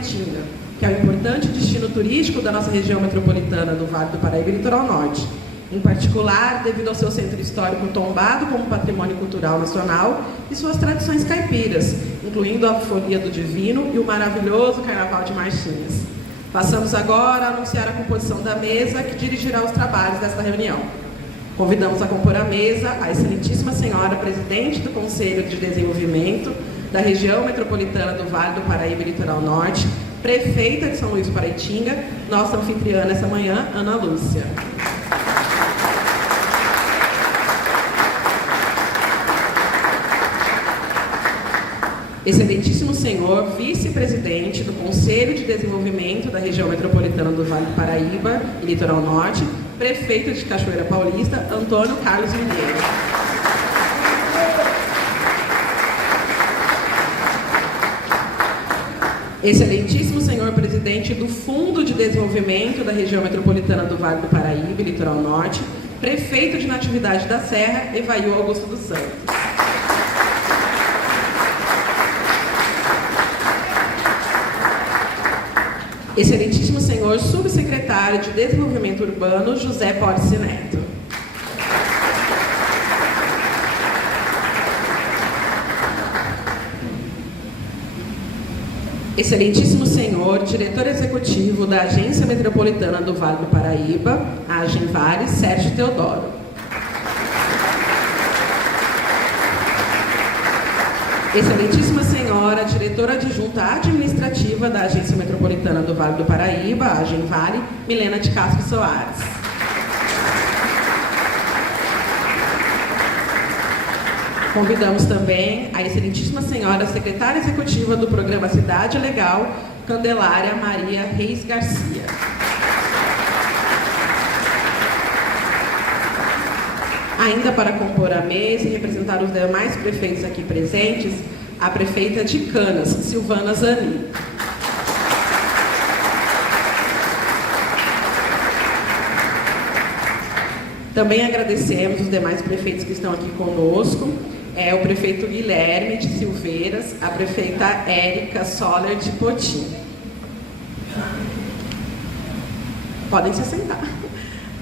Paraitinga, que é um importante destino turístico da nossa região metropolitana do Vale do Paraíba e Litoral Norte, em particular devido ao seu centro histórico tombado como patrimônio cultural nacional e suas tradições caipiras, incluindo a Folia do Divino e o maravilhoso Carnaval de Marchinhas. Passamos agora a anunciar a composição da mesa que dirigirá os trabalhos desta reunião. Convidamos a compor a mesa a excelentíssima senhora presidente do Conselho de Desenvolvimento da região metropolitana do Vale do Paraíba e Litoral Norte, prefeita de São Luís do Paraitinga, nossa anfitriã essa manhã, Ana Lúcia. Excelentíssimo senhor vice-presidente do Conselho de Desenvolvimento da região metropolitana do Vale do Paraíba e Litoral Norte, prefeito de Cachoeira Paulista, Antônio Carlos Vieira. Excelentíssimo senhor presidente do Fundo de Desenvolvimento da região metropolitana do Vale do Paraíba e Litoral Norte, prefeito de Natividade da Serra, Evail Augusto dos Santos. Excelentíssimo senhor subsecretário de Desenvolvimento Urbano, José Pólice Neto. Excelentíssimo senhor diretor executivo da Agência Metropolitana do Vale do Paraíba, a Agenvale, Sérgio Teodoro. Excelentíssima senhora diretora adjunta administrativa da Agência Metropolitana do Vale do Paraíba, a Agenvale, Milena de Castro Soares. Convidamos também a excelentíssima senhora secretária executiva do programa Cidade Legal, Candelária Maria Reis Garcia. Ainda para compor a mesa e representar os demais prefeitos aqui presentes, a prefeita de Canas, Silvana Zanin. Também agradecemos os demais prefeitos que estão aqui conosco, o prefeito Guilherme de Silveiras, a prefeita Érica Soller de Potim. Podem se sentar.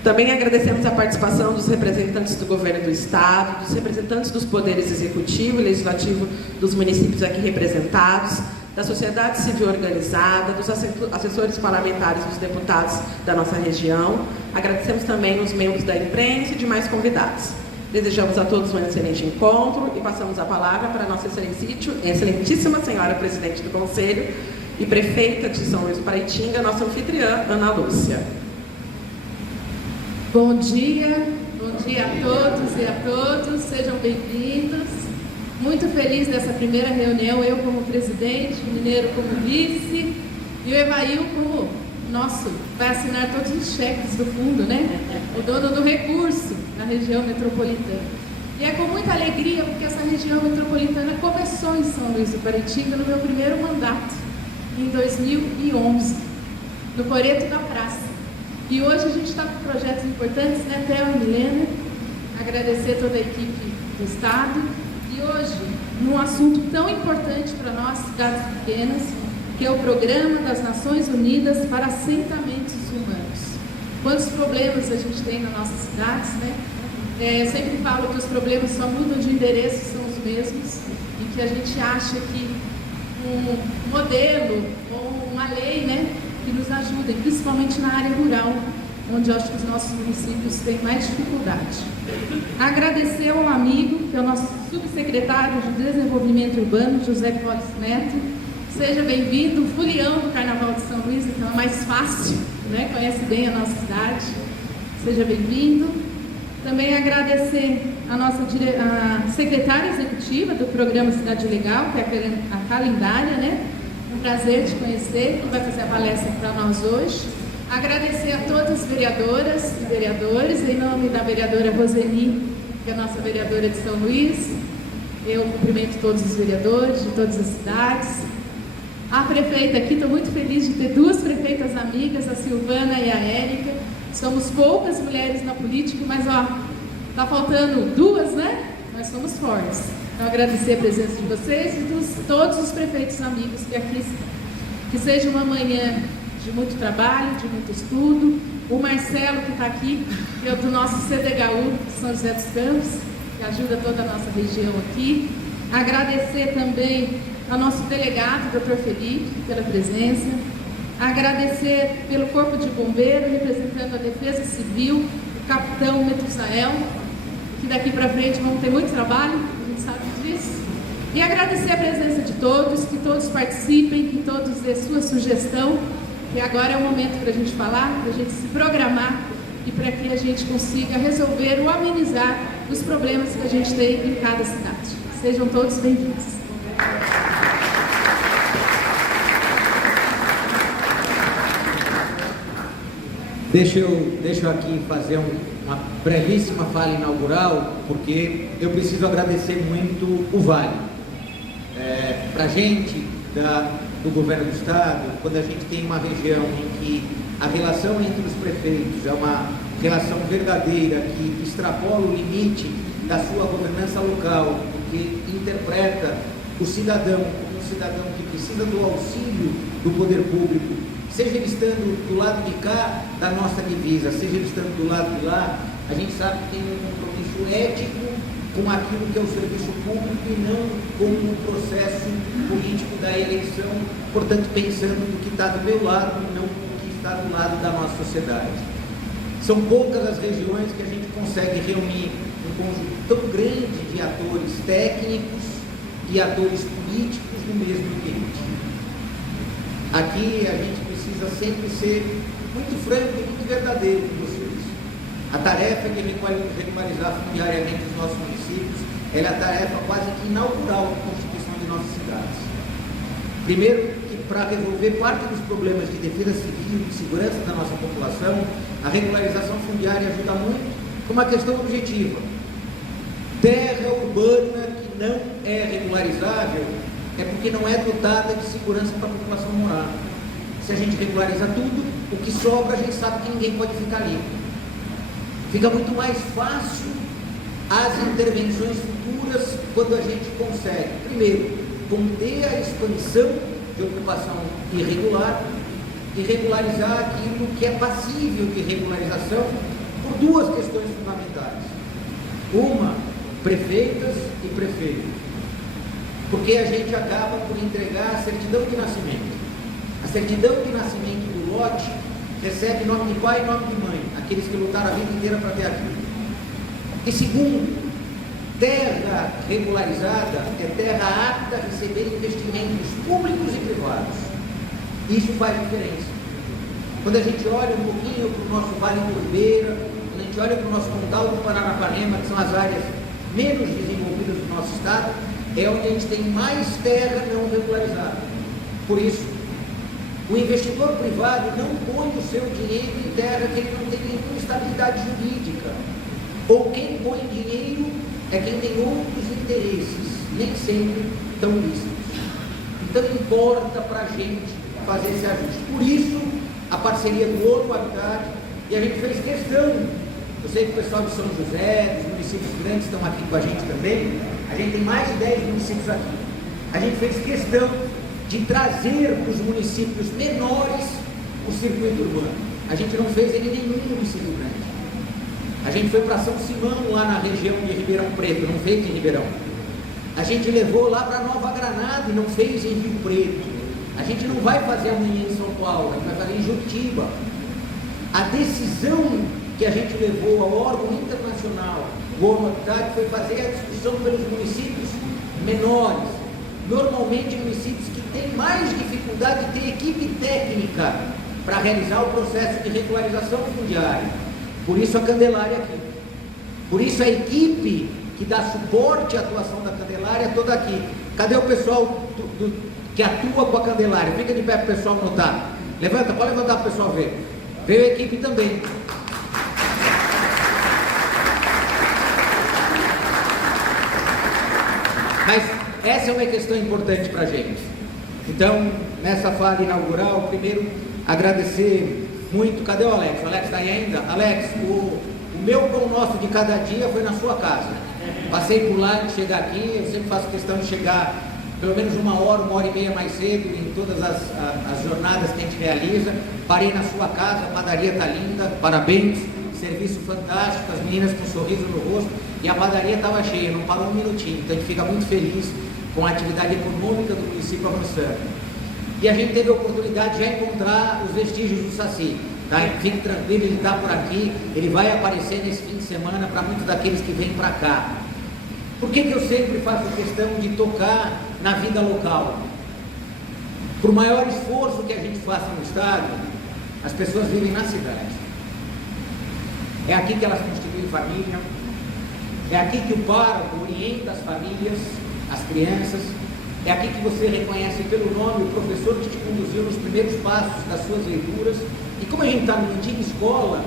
Também agradecemos a participação dos representantes do Governo do Estado, dos representantes dos poderes executivo e legislativo dos municípios aqui representados, da sociedade civil organizada, dos assessores parlamentares dos deputados da nossa região. Agradecemos também os membros da imprensa e demais convidados. Desejamos a todos um excelente encontro e passamos a palavra para a nossa excelentíssima senhora presidente do Conselho e prefeita de São Luís do Paraitinga, nossa anfitriã, Ana Lúcia. Bom dia a todos e a todas, sejam bem-vindos. Muito feliz dessa primeira reunião, eu como presidente, o Mineiro como vice e o Evail como nosso, vai assinar todos os cheques do fundo, né? O dono do recurso na região metropolitana. E é com muita alegria porque essa região metropolitana começou em São Luís do Paraitinga no meu primeiro mandato, em 2011, no Coreto da Praça. E hoje a gente está com projetos importantes, né, Theo e Milena? Agradecer toda a equipe do Estado. E hoje, num assunto tão importante para nós, cidades pequenas, que é o Programa das Nações Unidas para Assentamentos Humanos. Quantos problemas a gente tem nas nossas cidades, né? Eu sempre falo que os problemas só mudam de endereço, são os mesmos, e que a gente acha que um modelo ou uma lei, né, que nos ajudem, principalmente na área rural, onde eu acho que os nossos municípios têm mais dificuldade. Agradecer ao amigo, que é o nosso subsecretário de Desenvolvimento Urbano, José Pólice Neto. Seja bem-vindo, folião do Carnaval de São Luís, então é mais fácil, né? Conhece bem a nossa cidade. Seja bem-vindo. Também agradecer a nossa a secretária executiva do programa Cidade Legal, que é a Calendária, né? Um prazer te conhecer, que vai fazer a palestra para nós hoje. Agradecer a todas as vereadoras e vereadores, em nome da vereadora Roseli, que é a nossa vereadora de São Luís. Eu cumprimento todos os vereadores de todas as cidades. A prefeita aqui, estou muito feliz de ter duas prefeitas amigas, a Silvana e a Érica. Somos poucas mulheres na política, mas tá faltando duas, né? Nós somos fortes. Então, agradecer a presença de vocês e de todos os prefeitos amigos que aqui estão. que seja uma manhã de muito trabalho, de muito estudo. O Marcelo, que está aqui, que é do nosso CDHU, São José dos Campos, que ajuda toda a nossa região aqui. Agradecer também ao nosso delegado, Dr. Felipe, pela presença. Agradecer pelo Corpo de Bombeiro, representando a Defesa Civil, o Capitão Metusael, que daqui para frente vão ter muito trabalho, a gente sabe disso. E agradecer a presença de todos, que todos participem, que todos dêem sua sugestão, que agora é o momento para a gente falar, para a gente se programar e para que a gente consiga resolver ou amenizar os problemas que a gente tem em cada cidade. Sejam todos bem-vindos. Deixa eu aqui fazer uma brevíssima fala inaugural, porque eu preciso agradecer muito o Vale. Para a gente do governo do estado, quando a gente tem uma região em que a relação entre os prefeitos é uma relação verdadeira, que extrapola o limite da sua governança local, que interpreta o cidadão como um cidadão que precisa do auxílio do poder público, seja ele estando do lado de cá da nossa divisa, seja ele estando do lado de lá, a gente sabe que tem um compromisso ético com aquilo que é o serviço público e não com o processo político da eleição, portanto pensando no que está do meu lado e não no que está do lado da nossa sociedade. São poucas as regiões que a gente consegue reunir um conjunto tão grande de atores técnicos e atores políticos no mesmo ambiente. Aqui a gente precisa sempre ser muito franco e muito verdadeiro com vocês. A tarefa de regularizar fundiariamente os nossos municípios é a tarefa quase que inaugural da constituição de nossas cidades. Primeiro, que para resolver parte dos problemas de defesa civil e de segurança da nossa população, a regularização fundiária ajuda muito com uma questão objetiva. Terra urbana que não é regularizável é porque não é dotada de segurança para a população morar. Se a gente regulariza tudo, o que sobra a gente sabe que ninguém pode ficar ali. Fica muito mais fácil as intervenções futuras quando a gente consegue, primeiro, conter a expansão de ocupação irregular e regularizar aquilo que é passível de regularização por duas questões fundamentais. Uma, prefeitas e prefeitos. Porque a gente acaba por entregar a certidão de nascimento. A certidão de nascimento do lote recebe nome de pai e nome de mãe, aqueles que lutaram a vida inteira para ter aquilo. E segundo, terra regularizada é terra apta a receber investimentos públicos e privados. Isso faz diferença. Quando a gente olha um pouquinho para o nosso Vale do Ribeira, quando a gente olha para o nosso Pontal do Paranapanema, que são as áreas menos desenvolvidas do nosso estado, é onde a gente tem mais terra não regularizada. Por isso, o investidor privado não põe o seu dinheiro em terra que ele não tem nenhuma estabilidade jurídica. Ou quem põe dinheiro é quem tem outros interesses, nem sempre tão lícitos. Então importa para a gente fazer esse ajuste. Por isso, a parceria do ONU Habitat, e a gente fez questão, eu sei que o pessoal de São José, dos municípios grandes estão aqui com a gente também, a gente tem mais de 10 municípios aqui. A gente fez questão de trazer para os municípios menores o circuito urbano. A gente não fez em nenhum município grande. A gente foi para São Simão, lá na região de Ribeirão Preto, não fez em Ribeirão. A gente levou lá para Nova Granada e não fez em Rio Preto. A gente não vai fazer amanhã em São Paulo, a gente vai fazer em Juritiba. A decisão que a gente levou ao órgão internacional, o ONU Habitat, foi fazer a discussão pelos municípios menores, normalmente municípios que têm mais dificuldade de ter equipe técnica para realizar o processo de regularização fundiária. Por isso a Candelária aqui. Por isso a equipe que dá suporte à atuação da Candelária toda aqui. Cadê o pessoal que atua com a Candelária? Fica de pé para o pessoal notar. Levanta, pode levantar para o pessoal ver. Veio a equipe também. Mas essa é uma questão importante para a gente. Então, nessa fala inaugural, primeiro, agradecer muito. Cadê o Alex? O Alex está aí ainda? Alex, o meu pão nosso de cada dia foi na sua casa. Passei por lá de chegar aqui, eu sempre faço questão de chegar pelo menos uma hora e meia mais cedo em todas as jornadas que a gente realiza. Parei na sua casa, a padaria está linda, parabéns, serviço fantástico, as meninas com um sorriso no rosto, e a padaria estava cheia, não parou um minutinho, então a gente fica muito feliz com a atividade econômica do município avançando. E a gente teve a oportunidade de já encontrar os vestígios do Saci, tá? Fique tranquilo, ele está por aqui, ele vai aparecer nesse fim de semana para muitos daqueles que vêm para cá. Por que eu sempre faço questão de tocar na vida local? Por maior esforço que a gente faça no estado, as pessoas vivem na cidade. É aqui que elas constituem família, é aqui que o pároco orienta as famílias, as crianças, é aqui que você reconhece pelo nome o professor que te conduziu nos primeiros passos das suas leituras. E como a gente está numa antiga escola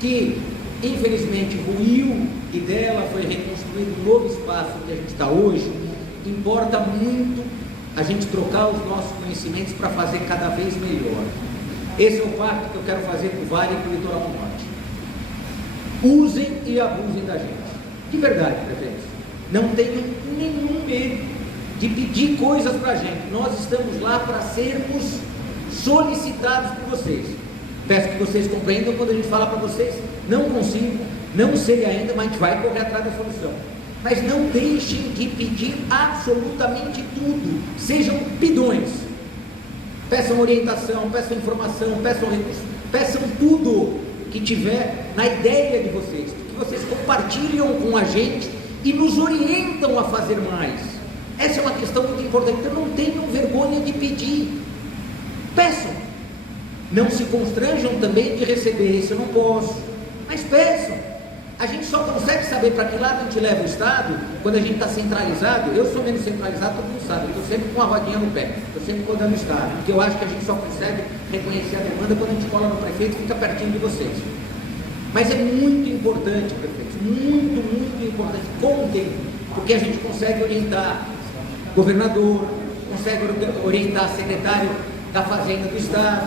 que infelizmente ruiu e dela foi reconstruído um novo espaço que a gente está hoje, importa muito a gente trocar os nossos conhecimentos para fazer cada vez melhor. Esse é o pacto que eu quero fazer com o Vale e com o Litoral Norte. Usem e abusem da gente. De verdade, prefeitos. Não tenham nenhum medo de pedir coisas para a gente. Nós estamos lá para sermos solicitados por vocês. Peço que vocês compreendam quando a gente fala para vocês: não consigo, não sei ainda, mas a gente vai correr atrás da solução. Mas não deixem de pedir absolutamente tudo. Sejam pidões. Peçam orientação, peçam informação, peçam recursos, peçam tudo que tiver na ideia de vocês, que vocês compartilham com a gente e nos orientam a fazer mais. Essa é uma questão muito importante. Então não tenham vergonha de pedir. Peçam. Não se constranjam também de receber. Isso eu não posso. Mas peçam. A gente só consegue saber para que lado a gente leva o Estado quando a gente está centralizado. Eu sou menos centralizado, todo mundo sabe. Eu estou sempre com uma rodinha no pé. Estou sempre cuidando do Estado. Porque eu acho que a gente só consegue reconhecer a demanda quando a gente cola no prefeito e fica pertinho de vocês. Mas é muito importante, prefeitos. Muito, muito importante. Contem, porque a gente consegue orientar governador, consegue orientar secretário da Fazenda do Estado.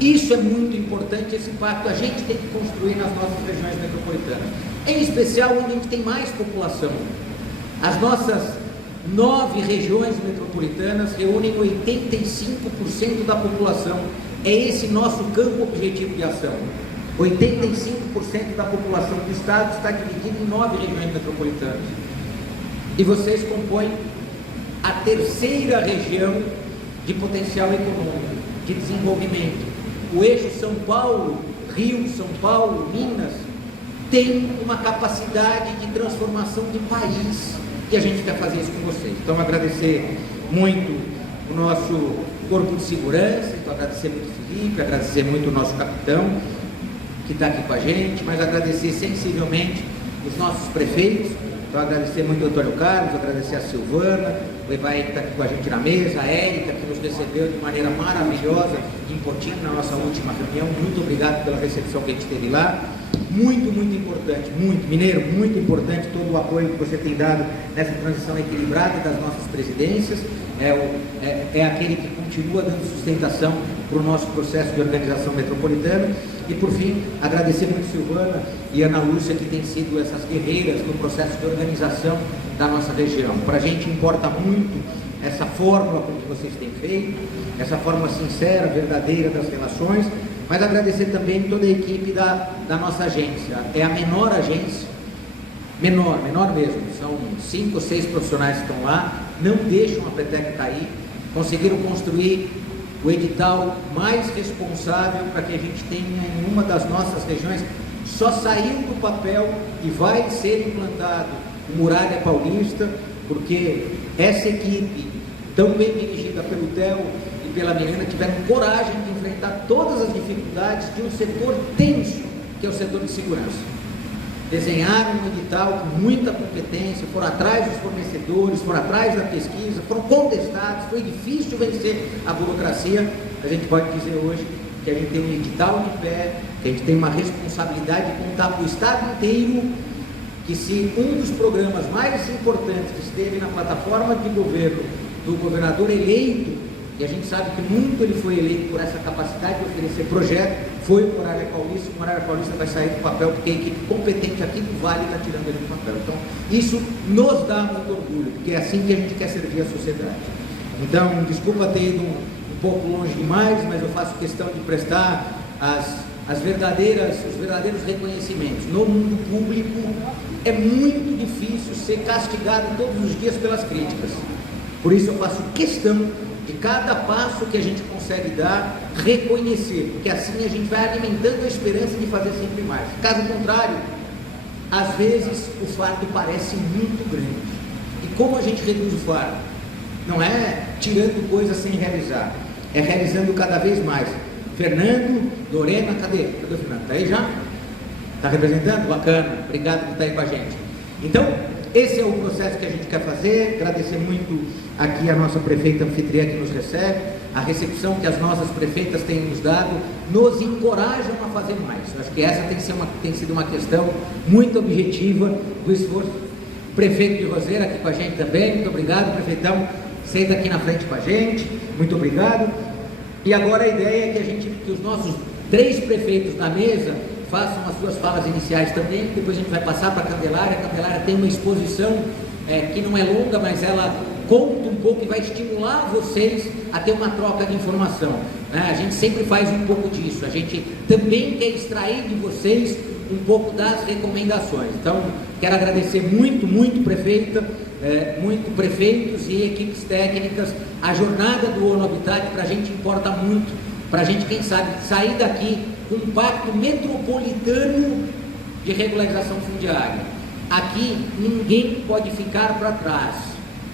Isso é muito importante, esse pacto a gente tem que construir nas nossas regiões metropolitanas, em especial onde a gente tem mais população. As nossas 9 regiões metropolitanas reúnem 85% da população. É esse nosso campo objetivo de ação. 85% da população do estado está dividida em 9 regiões metropolitanas. E vocês compõem a terceira região de potencial econômico, de desenvolvimento. O eixo São Paulo, Rio, São Paulo, Minas, tem uma capacidade de transformação de país, e a gente quer fazer isso com vocês. Então, agradecer muito o nosso corpo de segurança, então agradecer muito o Felipe, agradecer muito o nosso capitão, que está aqui com a gente, mas agradecer sensivelmente os nossos prefeitos. Então, agradecer muito ao Antônio Carlos, agradecer a Silvana, o Evaí que está aqui com a gente na mesa, a Érica, que nos recebeu de maneira maravilhosa em Potinho, na nossa última reunião. Muito obrigado pela recepção que a gente teve lá. Muito, muito importante, muito, Mineiro, muito importante todo o apoio que você tem dado nessa transição equilibrada das nossas presidências. É aquele que continua dando sustentação para o nosso processo de organização metropolitana. E por fim, agradecer muito Silvana e Ana Lúcia, que têm sido essas guerreiras no processo de organização da nossa região. Para a gente importa muito essa fórmula com que vocês têm feito, essa fórmula sincera, verdadeira das relações, mas agradecer também toda a equipe da nossa agência. É a menor agência, menor mesmo, são 5 ou 6 profissionais que estão lá, não deixam a peteca cair, conseguiram construir o edital mais responsável para que a gente tenha em uma das nossas regiões. Só saiu do papel e vai ser implantado o Muralha Paulista, porque essa equipe, tão bem dirigida pelo Theo e pela Milena, tiveram coragem de enfrentar todas as dificuldades de um setor tenso, que é o setor de segurança. Desenharam um edital com muita competência, foram atrás dos fornecedores, foram atrás da pesquisa, foram contestados, foi difícil vencer a burocracia. A gente pode dizer hoje que a gente tem um edital de pé, que a gente tem uma responsabilidade de contar para o estado inteiro, que se um dos programas mais importantes que esteve na plataforma de governo do governador eleito, e a gente sabe que muito ele foi eleito por essa capacidade de oferecer projeto, foi o Muralha Paulista. O Muralha Paulista vai sair do papel porque a equipe competente aqui do Vale está tirando ele do papel. Então, Isso nos dá muito orgulho, porque é assim que a gente quer servir a sociedade. Então, desculpa ter ido um pouco longe demais, mas eu faço questão de prestar os verdadeiros reconhecimentos. No mundo público é muito difícil ser castigado todos os dias pelas críticas. Por isso eu faço questão de cada passo que a gente consegue dar, reconhecer, porque assim a gente vai alimentando a esperança de fazer sempre mais. Caso contrário, às vezes o fardo parece muito grande. E como a gente reduz o fardo? Não é tirando coisas sem realizar, é realizando cada vez mais. Fernando, Lorena, cadê o Fernando? Está aí já? Está representando? Bacana, obrigado por estar aí com a gente. Então, esse é o processo que a gente quer fazer. Agradecer muito aqui a nossa prefeita anfitriã que nos recebe, a recepção que as nossas prefeitas têm nos dado, nos encorajam a fazer mais. Eu acho que essa tem sido uma questão muito objetiva do esforço. Prefeito de Roseira aqui com a gente também, muito obrigado, prefeitão, senta aqui na frente com a gente, muito obrigado. E agora a ideia é que os nossos 3 prefeitos da mesa façam as suas falas iniciais também, depois a gente vai passar para a Candelária. A Candelária tem uma exposição que não é longa, mas ela conta um pouco e vai estimular vocês a ter uma troca de informação, né? A gente sempre faz um pouco disso, a gente também quer extrair de vocês um pouco das recomendações. Então, quero agradecer muito, prefeita, muito prefeitos e equipes técnicas. A jornada do ONU Habitat para a gente importa muito, para a gente, quem sabe, sair daqui com um pacto metropolitano de regularização fundiária. Aqui ninguém pode ficar para trás.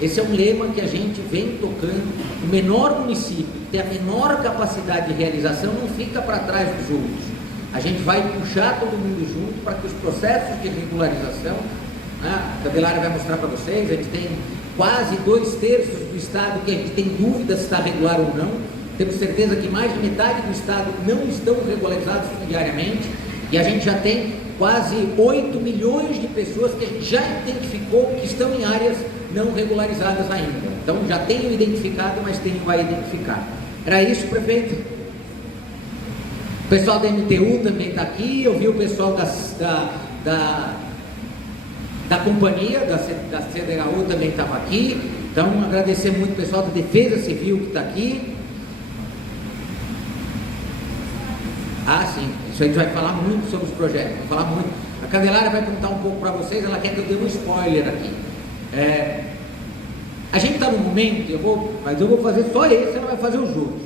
Esse é um lema que a gente vem tocando. O menor município que tem a menor capacidade de realização não fica para trás dos outros. A gente vai puxar todo mundo junto para que os processos de regularização, a Candelária vai mostrar para vocês, a gente tem quase 2/3 do estado que a gente tem dúvida se está regular ou não. Temos certeza que mais de metade do estado não estão regularizados fundiariamente, e a gente já tem quase 8 milhões de pessoas que a gente já identificou que estão em áreas não regularizadas ainda. Então já tenho identificado, mas tenho a identificar. Era isso, prefeito? O pessoal da MTU também está aqui. Eu vi o pessoal da companhia, da CDHU também estava aqui. Então agradecer muito o pessoal da Defesa Civil que está aqui. Ah, sim, isso a gente vai falar muito sobre os projetos, vai falar muito. A Candelária vai contar um pouco para vocês, ela quer que eu dê um spoiler aqui. A gente está num momento, mas eu vou fazer só esse, ela vai fazer os outros.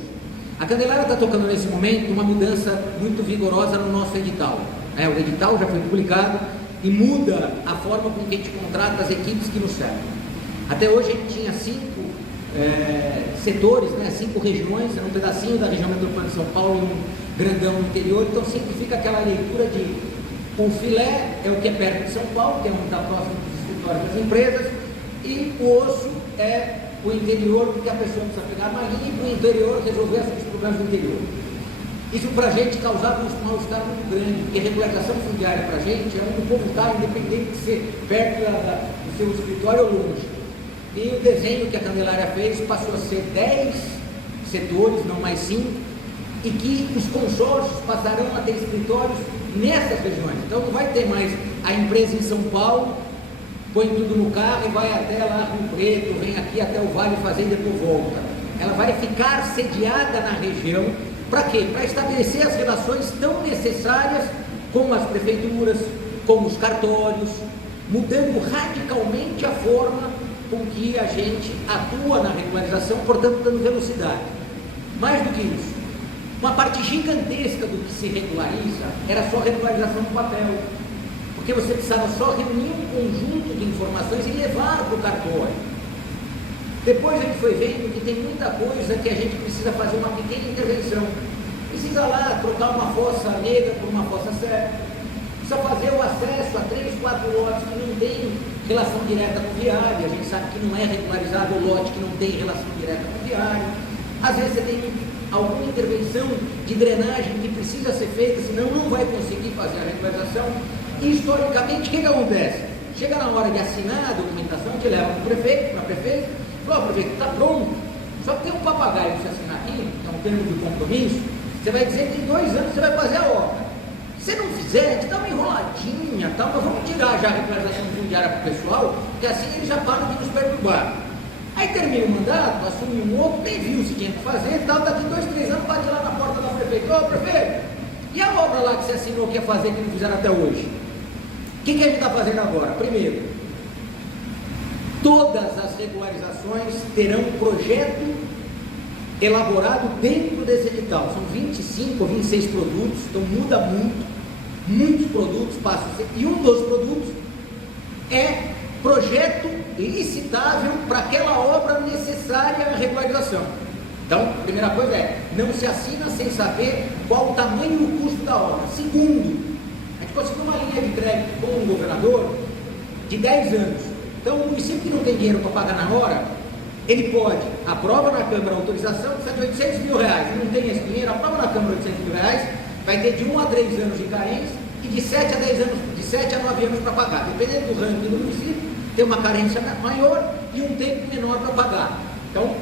A Candelária está tocando nesse momento uma mudança muito vigorosa no nosso edital. O edital já foi publicado e muda a forma com que a gente contrata as equipes que nos servem. Até hoje a gente tinha 5 setores, 5 regiões, um pedacinho da região metropolitana de São Paulo e um grandão no interior. Então sempre fica aquela leitura de o filé é o que é perto de São Paulo, que é onde está próximo dos escritórios das empresas, e o osso é o interior, porque a pessoa precisa pegar uma linha e para o interior resolver os problemas do interior. Isso para a gente causava um mal-estar muito grande, porque regularização fundiária para a gente é onde o povo está, independente de ser perto do seu escritório ou longe. E o desenho que a Candelária fez passou a ser 10 setores, não mais 5, e que os consórcios passarão a ter escritórios nessas regiões. Então não vai ter mais a empresa em São Paulo, põe tudo no carro e vai até lá Rio Preto, vem aqui até o Vale fazer e depois volta. Ela vai ficar sediada na região. Para quê? Para estabelecer as relações tão necessárias com as prefeituras, com os cartórios, mudando radicalmente a forma com que a gente atua na regularização, portanto dando velocidade. Mais do que isso, uma parte gigantesca do que se regulariza era só regularização no papel, porque você precisava só reunir um conjunto de informações e levar para o cartório. Depois a gente foi vendo que tem muita coisa que a gente precisa fazer uma pequena intervenção. Precisa lá trocar uma fossa negra por uma fossa certa, precisa fazer o acesso a 3, 4 lotes que não tem relação direta com viária. A gente sabe que não é regularizado o lote que não tem relação direta com viária. Às vezes você tem alguma intervenção de drenagem que precisa ser feita, senão não vai conseguir fazer a regularização. E historicamente, o que acontece? Chega na hora de assinar a documentação, a gente leva para o prefeito, para a prefeita, fala, prefeito, está pronto, só que tem um papagaio para você assinar aqui, que é um termo de compromisso. Você vai dizer que em 2 anos você vai fazer a obra. Se não fizer, a gente dá uma enroladinha, tal, mas vamos tirar já a regularização fundiária para o pessoal, porque assim eles já param de nos perturbar. Aí termina o mandato, assume um outro, nem viu se tinha que fazer, tal, daqui 2, 3 anos bate lá na porta da prefeitura: ô prefeito, e a obra lá que você assinou que ia fazer que não fizeram até hoje? O que a gente está fazendo agora? Primeiro, todas as regularizações terão um projeto elaborado dentro desse edital. São 25 ou 26 produtos, então muda muito, muitos produtos passam a ser, e um dos produtos é projeto licitável para aquela obra necessária à regularização. Então, a primeira coisa é, não se assina sem saber qual o tamanho e o custo da obra. Segundo, a gente conseguiu uma linha de crédito com o governador de 10 anos. Então, o município que não tem dinheiro para pagar na hora, ele pode, aprova na Câmara a autorização, precisa de 800 mil reais, não tem esse dinheiro, aprova na Câmara 800 mil reais, vai ter de 1 a 3 anos de carência e de 7 a 10 anos, de 7 a 9 anos para pagar. Dependendo do ranking do município, tem uma carência maior e um tempo menor para pagar. Então,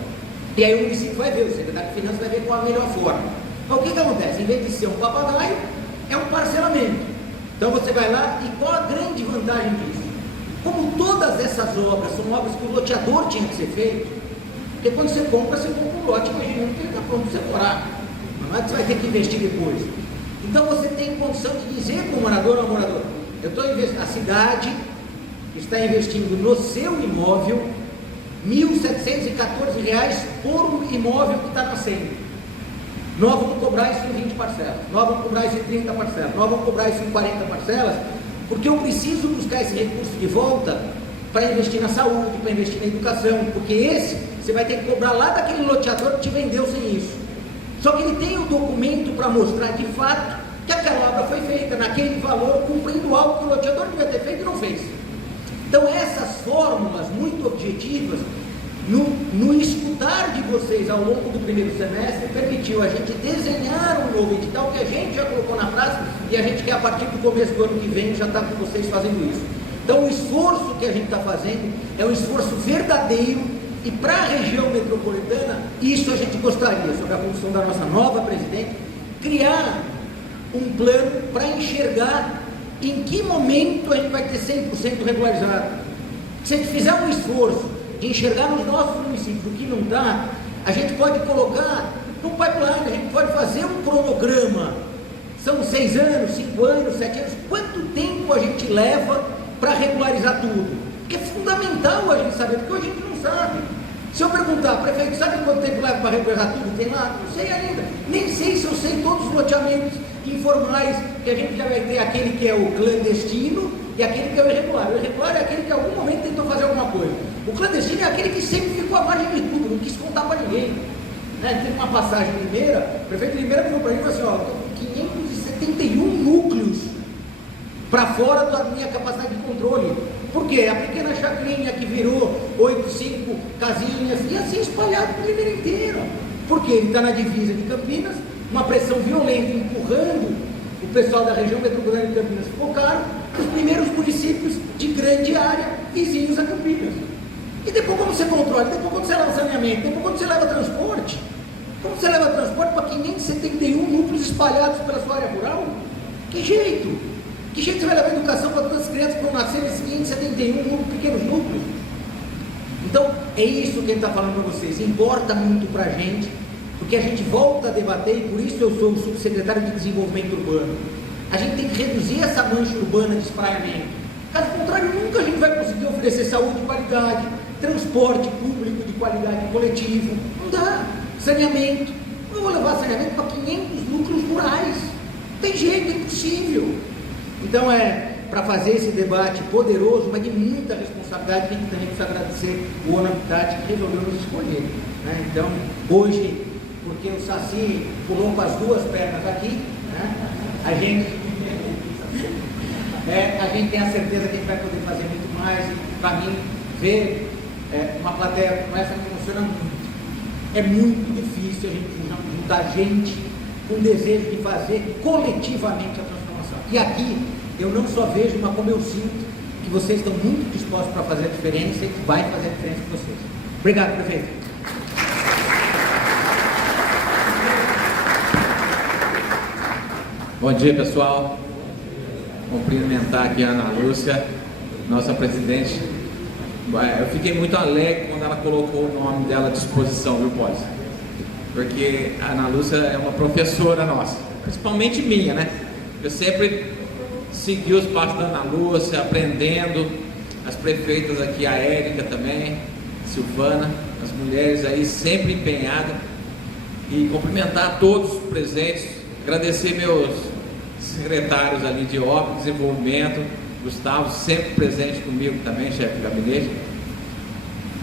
e aí o município vai ver, o secretário de Finanças vai ver qual a melhor forma. Então, o que acontece? Em vez de ser um papagaio, é um parcelamento. Então, você vai lá, e qual a grande vantagem disso? Como todas essas obras são obras que o loteador tinha que ser feito, porque quando você compra um lote imaginando que ele está pronto para você morar. Não é que você vai ter que investir depois. Então, você tem condição de dizer para o morador ao morador: eu estou investindo, a cidade está investindo no seu imóvel R$ 1.714 por um imóvel que está nascendo. Nós vamos cobrar isso em 20 parcelas, nós vamos cobrar isso em 30 parcelas, nós vamos cobrar isso em 40 parcelas, porque eu preciso buscar esse recurso de volta para investir na saúde, para investir na educação, porque esse você vai ter que cobrar lá daquele loteador que te vendeu sem isso. Só que ele tem o documento para mostrar de fato que aquela obra foi feita naquele valor, cumprindo algo que o loteador devia ter feito e não fez. Então, essas fórmulas muito objetivas, no escutar de vocês ao longo do primeiro semestre, permitiu a gente desenhar um novo edital que a gente já colocou na prática e a gente quer, a partir do começo do ano que vem, já está com vocês fazendo isso. Então, o esforço que a gente está fazendo é um esforço verdadeiro, e para a região metropolitana, isso a gente gostaria, sob a condução da nossa nova presidente, criar um plano para enxergar em que momento a gente vai ter 100% regularizado. Se a gente fizer um esforço de enxergar nos nossos municípios o que não está, a gente pode colocar no pipeline, a gente pode fazer um cronograma. São 6 anos, 5 anos, 7 anos, quanto tempo a gente leva para regularizar tudo? Porque é fundamental a gente saber, porque hoje a gente não sabe. Se eu perguntar: prefeito, sabe quanto tempo leva para regularizar tudo? Tem lá? Não sei ainda. Nem sei se eu sei todos os loteamentos informais, que a gente já vai ter aquele que é o clandestino e aquele que é o irregular. O irregular é aquele que em algum momento tentou fazer alguma coisa. O clandestino é aquele que sempre ficou à margem de tudo, não quis contar para ninguém. Teve uma passagem em Limeira, o prefeito de Limeira falou para mim assim: ó, estou com 571 núcleos para fora da minha capacidade de controle. Por quê? A pequena chacrinha que virou 8, 5 casinhas, e assim espalhado por Limeira inteira. Porque ele está na divisa de Campinas, uma pressão violenta empurrando o pessoal da região metropolitana de Campinas ficou caro, os primeiros municípios de grande área vizinhos a Campinas. E depois como você controla? Depois quando você leva saneamento? Depois quando você leva transporte? Como você leva transporte para 571 núcleos espalhados pela sua área rural? Que jeito? Que jeito você vai levar educação para todas as crianças que vão nascer nesses 571 pequenos núcleos? Então, é isso que a gente está falando para vocês. Importa muito para a gente, porque a gente volta a debater, e por isso eu sou o subsecretário de Desenvolvimento Urbano. A gente tem que reduzir essa mancha urbana de espraiamento. Caso contrário, nunca a gente vai conseguir oferecer saúde de qualidade, transporte público de qualidade coletivo. Não dá. Saneamento. Eu vou levar saneamento para 500 núcleos rurais. Tem jeito, é impossível. Então, para fazer esse debate poderoso, mas de muita responsabilidade, tem que também agradecer o ONU Habitat que resolveu nos escolher. Então, hoje, porque o Saci pulou com as duas pernas aqui, a gente tem a certeza que a gente vai poder fazer muito mais, e para mim, ver uma plateia como essa me emociona muito. É muito difícil a gente juntar gente com desejo de fazer coletivamente a transformação. E aqui, eu não só vejo, mas como eu sinto que vocês estão muito dispostos para fazer a diferença e que vai fazer a diferença com vocês. Obrigado, prefeito. Bom dia, pessoal. cumprimentar aqui a Ana Lúcia, nossa presidente. Eu fiquei muito alegre quando ela colocou o nome dela à disposição, viu, Pós? Porque a Ana Lúcia é uma professora nossa, principalmente minha, né? Eu sempre segui os passos da Ana Lúcia, aprendendo, as prefeitas aqui, a Érica também, Silvana, as mulheres aí sempre empenhadas, e cumprimentar todos os presentes, agradecer meus secretários ali de obra, desenvolvimento, Gustavo, sempre presente comigo também, chefe de gabinete.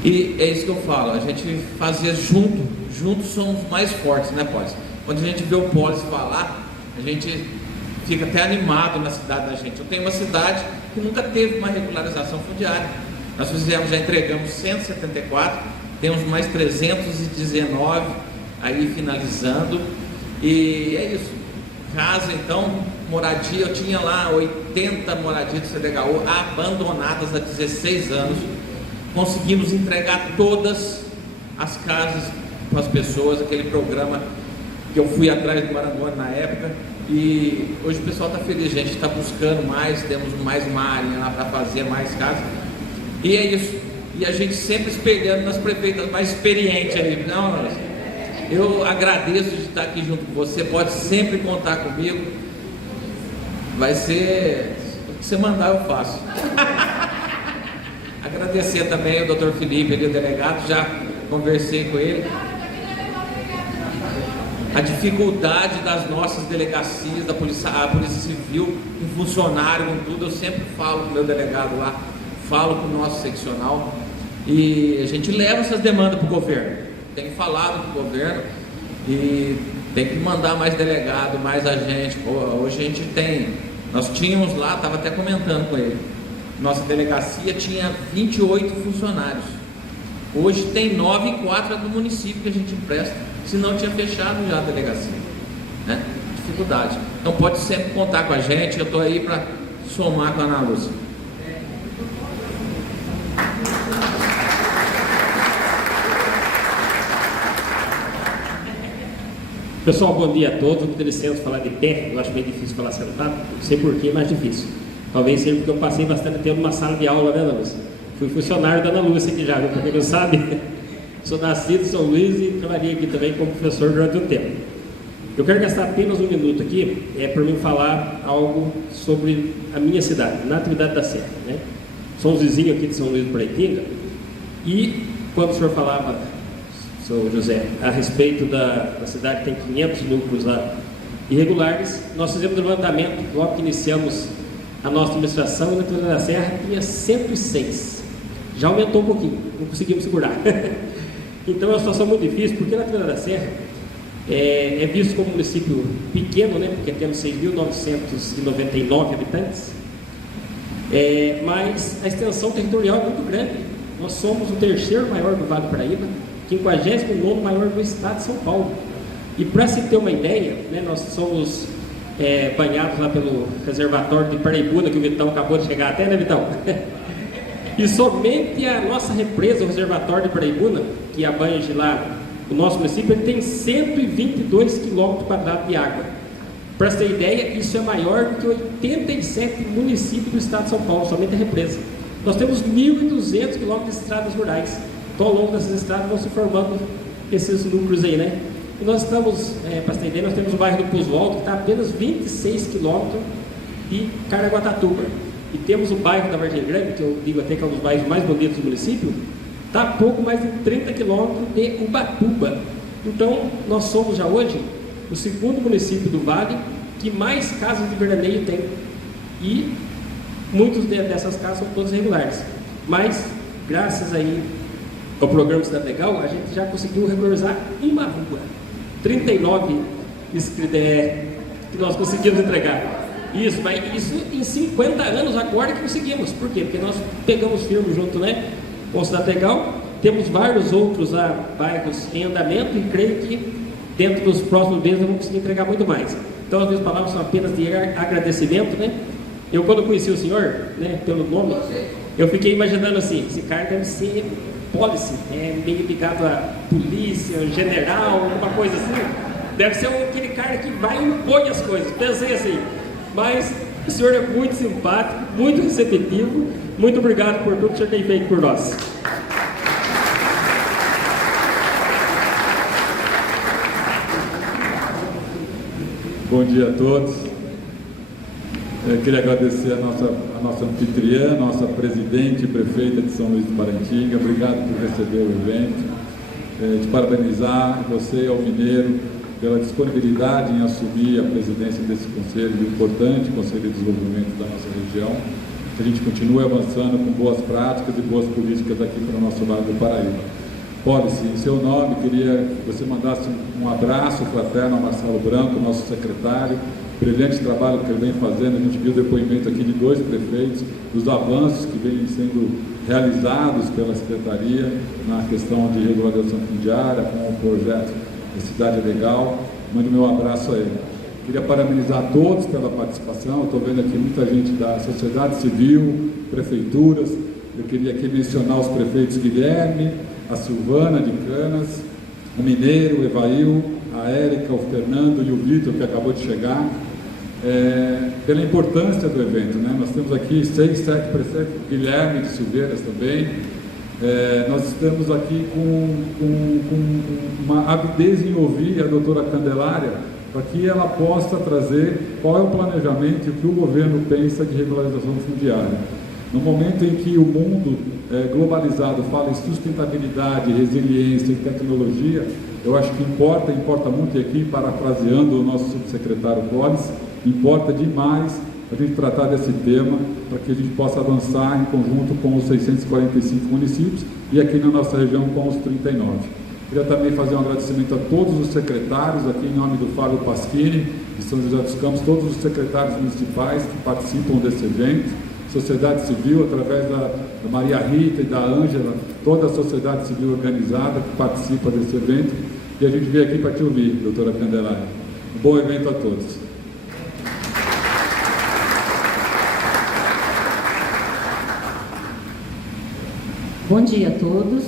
E é isso que eu falo, a gente fazia juntos somos mais fortes, né, Polis? Quando a gente vê o Polis falar, a gente fica até animado na cidade da gente. Eu tenho uma cidade que nunca teve uma regularização fundiária. Nós já entregamos 174, temos mais 319 aí finalizando, e é isso. Casa, então, moradia, eu tinha lá 80 moradias do CDHU abandonadas há 16 anos. Conseguimos entregar todas as casas para as pessoas, aquele programa que eu fui atrás do Marangoni na época, e hoje o pessoal está feliz, a gente está buscando mais, temos mais uma área lá para fazer mais casas, e é isso, e a gente sempre espelhando nas prefeitas mais experientes aí. Não, eu agradeço de estar aqui junto com você, pode sempre contar comigo, vai ser, o que você mandar eu faço. Agradecer também o Dr. Felipe, ele, o delegado, já conversei com ele. A dificuldade das nossas delegacias, da polícia Civil, com funcionário, com tudo, eu sempre falo com o meu delegado lá, falo com o nosso seccional, e a gente leva essas demandas para o governo. Tem falado com o governo e tem que mandar mais delegado, mais agente. Hoje a gente tem, nós tínhamos lá, estava até comentando com ele, nossa delegacia tinha 28 funcionários, hoje tem 9 e 4 do município que a gente empresta, senão tinha fechado já a delegacia, né? Dificuldade. Então pode sempre contar com a gente, eu estou aí para somar com a Ana Lúcia. Pessoal, bom dia a todos. Vou ter licença falar de pé, eu acho bem difícil falar sentado, não sei porquê, mas difícil. Talvez seja porque eu passei bastante tempo numa sala de aula, né, Ana Lúcia? Fui funcionário da Ana Lúcia aqui já, viu? Porque não sabe, sou nascido em São Luís e trabalhei aqui também como professor durante um tempo. Eu quero gastar apenas um minuto aqui, para mim falar algo sobre a minha cidade, Natividade da Serra, né? Somos vizinhos aqui de São Luís do Paraitinga, e quando o senhor falava, Sr. José, a respeito da cidade, tem 500 núcleos lá irregulares, nós fizemos um levantamento, logo que iniciamos a nossa administração, na Natividade da Serra tinha 106, já aumentou um pouquinho, não conseguimos segurar. Então é uma situação muito difícil, porque a Natividade da Serra é visto como um município pequeno, né, porque temos 6.999 habitantes, mas a extensão territorial é muito grande. Nós somos o terceiro maior do Vale do Paraíba, 59º maior do estado de São Paulo. E para se ter uma ideia, né, nós somos banhados lá pelo reservatório de Paraibuna, que o Vitão acabou de chegar até, né, Vitão? E somente a nossa represa, o reservatório de Paraibuna, que abrange lá o nosso município, ele tem 122 km² de água. Para você ter ideia, isso é maior do que 87 municípios do estado de São Paulo, somente a represa. Nós temos 1.200 km de estradas rurais. Então, ao longo dessas estradas vão se formando esses núcleos aí, né? E nós estamos, para você ter ideia, nós temos o bairro do Pouso Alto, que está a apenas 26 km de Caraguatatuba. E temos o bairro da Vargem Grande, que eu digo até que é um dos bairros mais bonitos do município, está a pouco mais de 30 km de Ubatuba. Então, nós somos já hoje o segundo município do Vale que mais casas de veraneio tem. E muitas dessas casas são todas regulares. Mas, graças aí ao programa Cidade Legal, a gente já conseguiu regularizar uma rua. 39 que nós conseguimos entregar. Isso, mas isso em 50 anos agora que conseguimos. Por quê? Porque nós pegamos firme junto, né, com o Cidade Legal. Temos vários outros bairros em andamento e creio que dentro dos próximos meses vamos conseguir entregar muito mais. Então as minhas palavras são apenas de agradecimento, né? Eu, quando conheci o senhor, né, pelo nome, eu fiquei imaginando assim, esse cara deve ser policy, meio ligado à polícia, general, alguma coisa assim. Deve ser aquele cara que vai e impõe as coisas. Pensei assim, mas O senhor é muito simpático, muito receptivo. Muito obrigado por tudo que o senhor tem feito por nós. Bom dia a todos. Eu queria agradecer a nossa anfitriã, nossa presidente e prefeita de São Luís do Parentinga. Obrigado por receber o evento. Te parabenizar, você ao Mineiro, pela disponibilidade em assumir a presidência desse conselho, importante Conselho de Desenvolvimento da nossa região. Que a gente continue avançando com boas práticas e boas políticas aqui para o nosso lado do Paraíba. Policy, em seu nome, queria que você mandasse um abraço fraterno ao Marcelo Branco, nosso secretário. Brilhante trabalho que ele vem fazendo. A gente viu o depoimento aqui de 2 prefeitos, dos avanços que vêm sendo realizados pela Secretaria na questão de regularização fundiária, com o projeto da Cidade Legal. Mando meu abraço a ele. Queria parabenizar a todos pela participação. Estou vendo aqui muita gente da sociedade civil, prefeituras. Eu queria aqui mencionar os prefeitos Guilherme, a Silvana de Canas, o Mineiro, o Evail, a Érica, o Fernando e o Vitor, que acabou de chegar. Pela importância do evento, né? Nós temos aqui 6, 7 prefeitos, Guilherme de Silveiras também. Nós estamos aqui com uma avidez em ouvir a doutora Candelária, para que ela possa trazer qual é o planejamento e o que o governo pensa de regularização fundiária. No momento em que o mundo globalizado fala em sustentabilidade, resiliência e tecnologia, eu acho que importa muito, e aqui parafraseando o nosso subsecretário Clóvis, importa demais a gente tratar desse tema para que a gente possa avançar em conjunto com os 645 municípios e aqui na nossa região com os 39. Queria também fazer um agradecimento a todos os secretários, aqui em nome do Fábio Paschini, de São José dos Campos, todos os secretários municipais que participam desse evento, sociedade civil, através da Maria Rita e da Ângela, toda a sociedade civil organizada que participa desse evento, e a gente veio aqui para te ouvir, doutora Candelária. Um bom evento a todos. Bom dia a todos.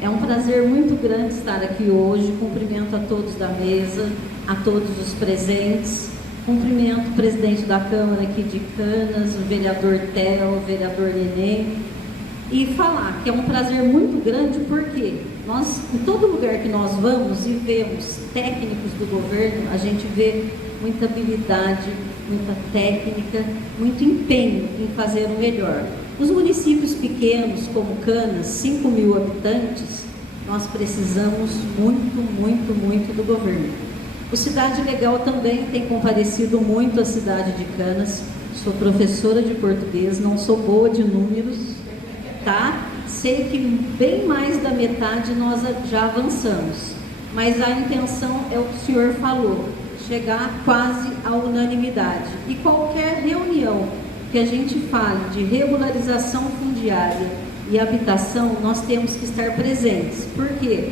É um prazer muito grande estar aqui hoje. Cumprimento a todos da mesa, a todos os presentes. Cumprimento o presidente da Câmara aqui de Canas, o vereador Theo, o vereador Nenê. E falar que é um prazer muito grande porque nós, em todo lugar que nós vamos e vemos técnicos do governo, a gente vê muita habilidade, muita técnica, muito empenho em fazer o melhor. Os municípios pequenos, como Canas, 5.000 habitantes, nós precisamos muito do governo. O Cidade Legal também tem comparecido muito à cidade de Canas. Sou professora de português, não sou boa de números, tá? Sei que bem mais da metade nós já avançamos, mas a intenção é o que o senhor falou, chegar quase à unanimidade. E qualquer reunião que a gente fale de regularização fundiária e habitação, nós temos que estar presentes. Por quê?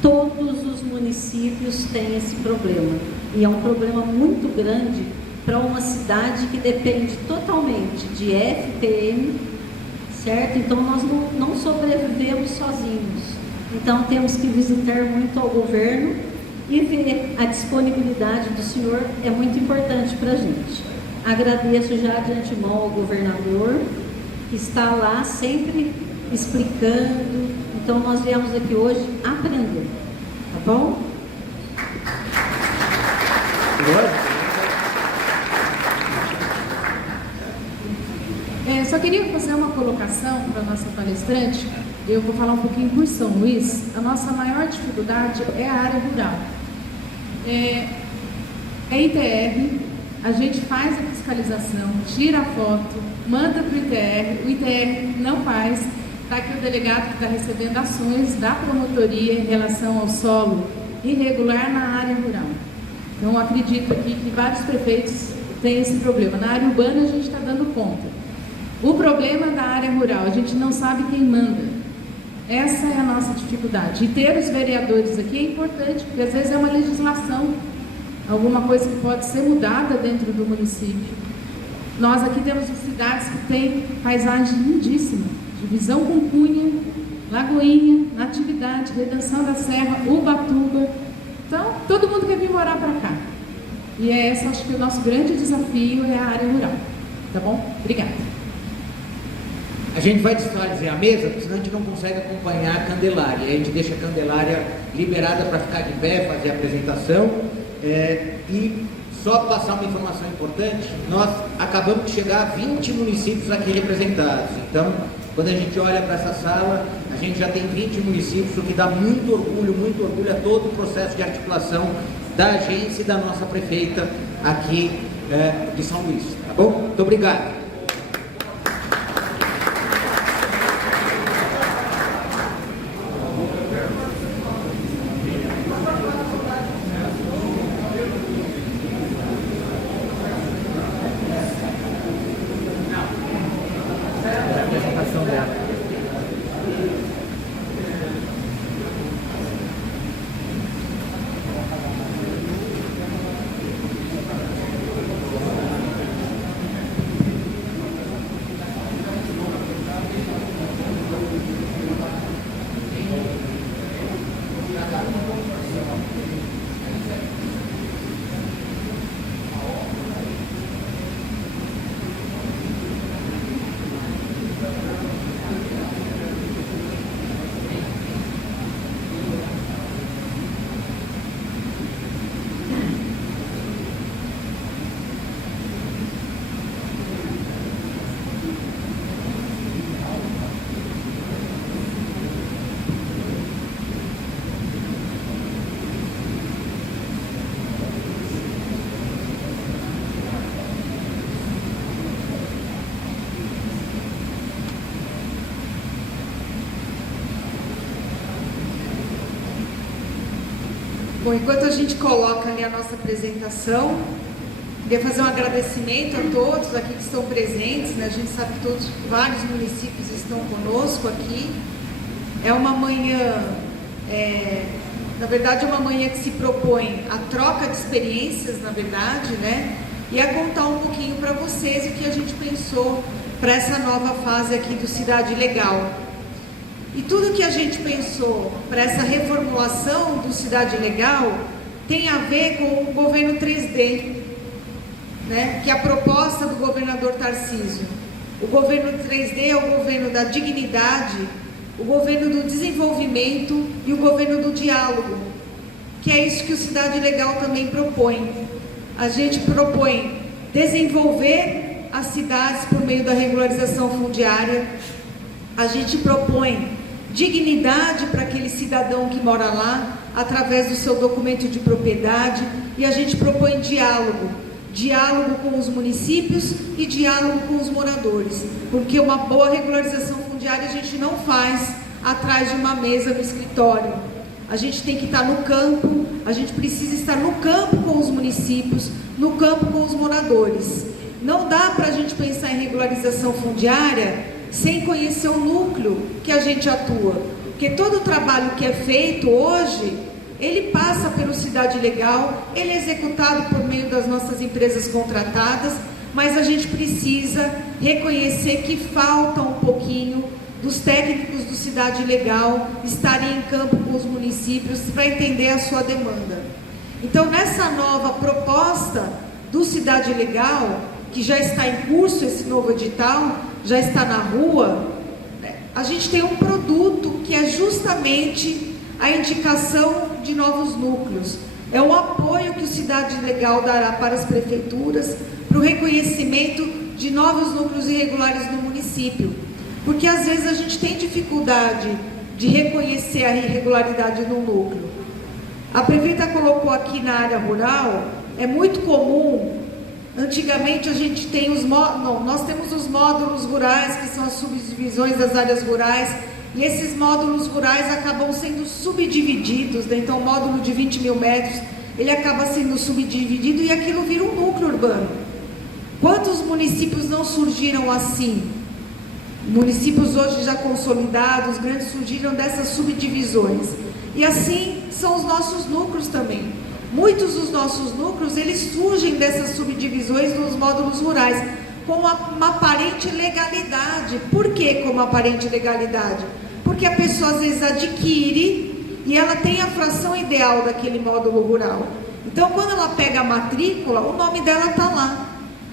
Todos os municípios têm esse problema. E é um problema muito grande para uma cidade que depende totalmente de FPM, certo? Então, nós não sobrevivemos sozinhos. Então, temos que visitar muito ao governo e ver a disponibilidade do senhor, é muito importante para a gente. Agradeço já de antemão ao governador, que está lá sempre explicando. Então, nós viemos aqui hoje aprender, tá bom? Só queria fazer uma colocação para a nossa palestrante. Eu vou falar um pouquinho por São Luís. A nossa maior dificuldade é a área rural. É ITR, a gente faz a fiscalização, tira a foto, manda para o ITR não faz. Está aqui o delegado que está recebendo ações da promotoria em relação ao solo irregular na área rural. Então, acredito aqui que vários prefeitos têm esse problema. Na área urbana, a gente está dando conta. O problema da área rural, a gente não sabe quem manda. Essa é a nossa dificuldade. E ter os vereadores aqui é importante, porque às vezes é uma legislação, alguma coisa que pode ser mudada dentro do município. Nós aqui temos cidades que têm paisagem lindíssima, divisão com Cunha, Lagoinha, Natividade, Redenção da Serra, Ubatuba. Então, todo mundo quer vir morar para cá. E é esse, acho que o nosso grande desafio é a área rural. Tá bom? Obrigada. A gente vai desfazer a mesa, porque senão a gente não consegue acompanhar a Candelária. A gente deixa a Candelária liberada para ficar de pé, fazer a apresentação. E só passar uma informação importante, nós acabamos de chegar a 20 municípios aqui representados. Então, quando a gente olha para essa sala, a gente já tem 20 municípios, o que dá muito orgulho a todo o processo de articulação da agência e da nossa prefeita aqui de São Luís. Tá bom? Muito obrigado. Bom, enquanto a gente coloca ali a nossa apresentação, queria fazer um agradecimento a todos aqui que estão presentes, né? A gente sabe que vários municípios estão conosco aqui. É uma manhã, na verdade é uma manhã que se propõe a troca de experiências, na verdade, né? E a contar um pouquinho para vocês o que a gente pensou para essa nova fase aqui do Cidade Legal. E tudo que a gente pensou para essa reformulação do Cidade Legal tem a ver com o governo 3D, né? Que é a proposta do governador Tarcísio. O governo 3D é o governo da dignidade, o governo do desenvolvimento e o governo do diálogo, que é isso que o Cidade Legal também propõe. A gente propõe desenvolver as cidades por meio da regularização fundiária, a gente propõe dignidade para aquele cidadão que mora lá, através do seu documento de propriedade, e a gente propõe diálogo com os municípios e diálogo com os moradores, porque uma boa regularização fundiária a gente não faz atrás de uma mesa no escritório. A gente tem que estar no campo, a gente precisa estar no campo com os municípios, no campo com os moradores. Não dá para a gente pensar em regularização fundiária sem conhecer o núcleo que a gente atua, porque todo o trabalho que é feito hoje, ele passa pelo Cidade Legal, ele é executado por meio das nossas empresas contratadas, mas a gente precisa reconhecer que falta um pouquinho dos técnicos do Cidade Legal estarem em campo com os municípios para entender a sua demanda. Então, nessa nova proposta do Cidade Legal, que já está em curso, esse novo edital, já está na rua, a gente tem um produto que é justamente a indicação de novos núcleos. É um apoio que o Cidade Legal dará para as prefeituras, para o reconhecimento de novos núcleos irregulares no município. Porque às vezes a gente tem dificuldade de reconhecer a irregularidade no núcleo. A prefeita colocou aqui na área rural, é muito comum. Antigamente a gente tem nós temos os módulos rurais, que são as subdivisões das áreas rurais, e esses módulos rurais acabam sendo subdivididos, né? Então o módulo de 20 mil metros, ele acaba sendo subdividido e aquilo vira um núcleo urbano. Quantos municípios não surgiram assim? Municípios hoje já consolidados, grandes, surgiram dessas subdivisões. E assim são os nossos núcleos também. Muitos dos nossos núcleos, eles surgem dessas subdivisões nos módulos rurais, com uma aparente legalidade. Por que com uma aparente legalidade? Porque a pessoa às vezes adquire e ela tem a fração ideal daquele módulo rural. Então, quando ela pega a matrícula, o nome dela está lá.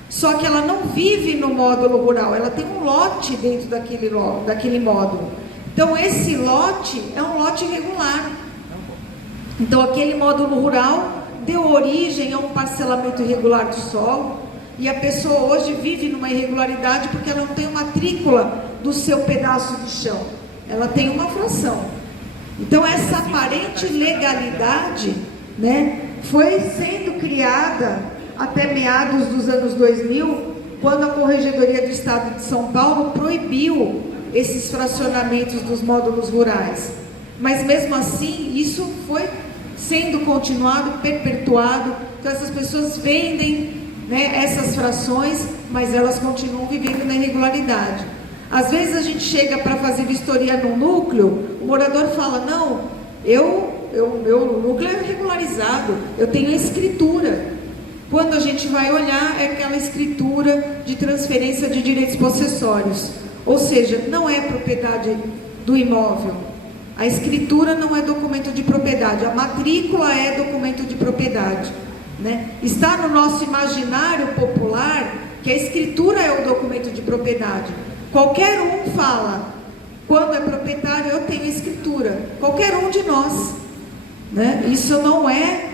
Só que ela não vive no módulo rural, ela tem um lote dentro daquele módulo. Então, esse lote é um lote irregular. Então, aquele módulo rural deu origem a um parcelamento irregular do solo, e a pessoa hoje vive numa irregularidade porque ela não tem matrícula do seu pedaço de chão, ela tem uma fração. Então, essa aparente legalidade, né, foi sendo criada até meados dos anos 2000, quando a Corregedoria do Estado de São Paulo proibiu esses fracionamentos dos módulos rurais. Mas mesmo assim, isso foi sendo continuado, perpetuado. Então essas pessoas vendem, né, essas frações, mas elas continuam vivendo na irregularidade. Às vezes a gente chega para fazer vistoria no núcleo, o morador fala, não, meu núcleo é regularizado, eu tenho a escritura. Quando a gente vai olhar, é aquela escritura de transferência de direitos possessórios, ou seja, não é propriedade do imóvel. A escritura não é documento de propriedade, a matrícula é documento de propriedade, né? Está no nosso imaginário popular que a escritura é o documento de propriedade. Qualquer um fala, quando é proprietário, eu tenho escritura. Qualquer um de nós, né? Isso não é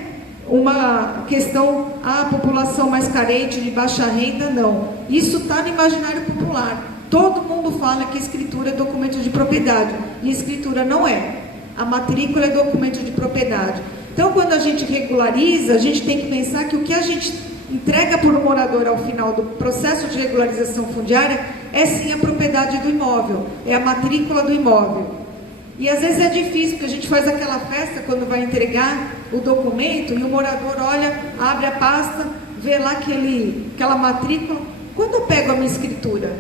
uma questão, a população mais carente, de baixa renda, não. Isso está no imaginário popular. Todo mundo fala que escritura é documento de propriedade, e escritura não é. A matrícula é documento de propriedade. Então, quando a gente regulariza, a gente tem que pensar que o que a gente entrega para o morador ao final do processo de regularização fundiária é sim a propriedade do imóvel, é a matrícula do imóvel. E às vezes é difícil, porque a gente faz aquela festa quando vai entregar o documento e o morador olha, abre a pasta, vê lá aquela matrícula. Quando eu pego a minha escritura?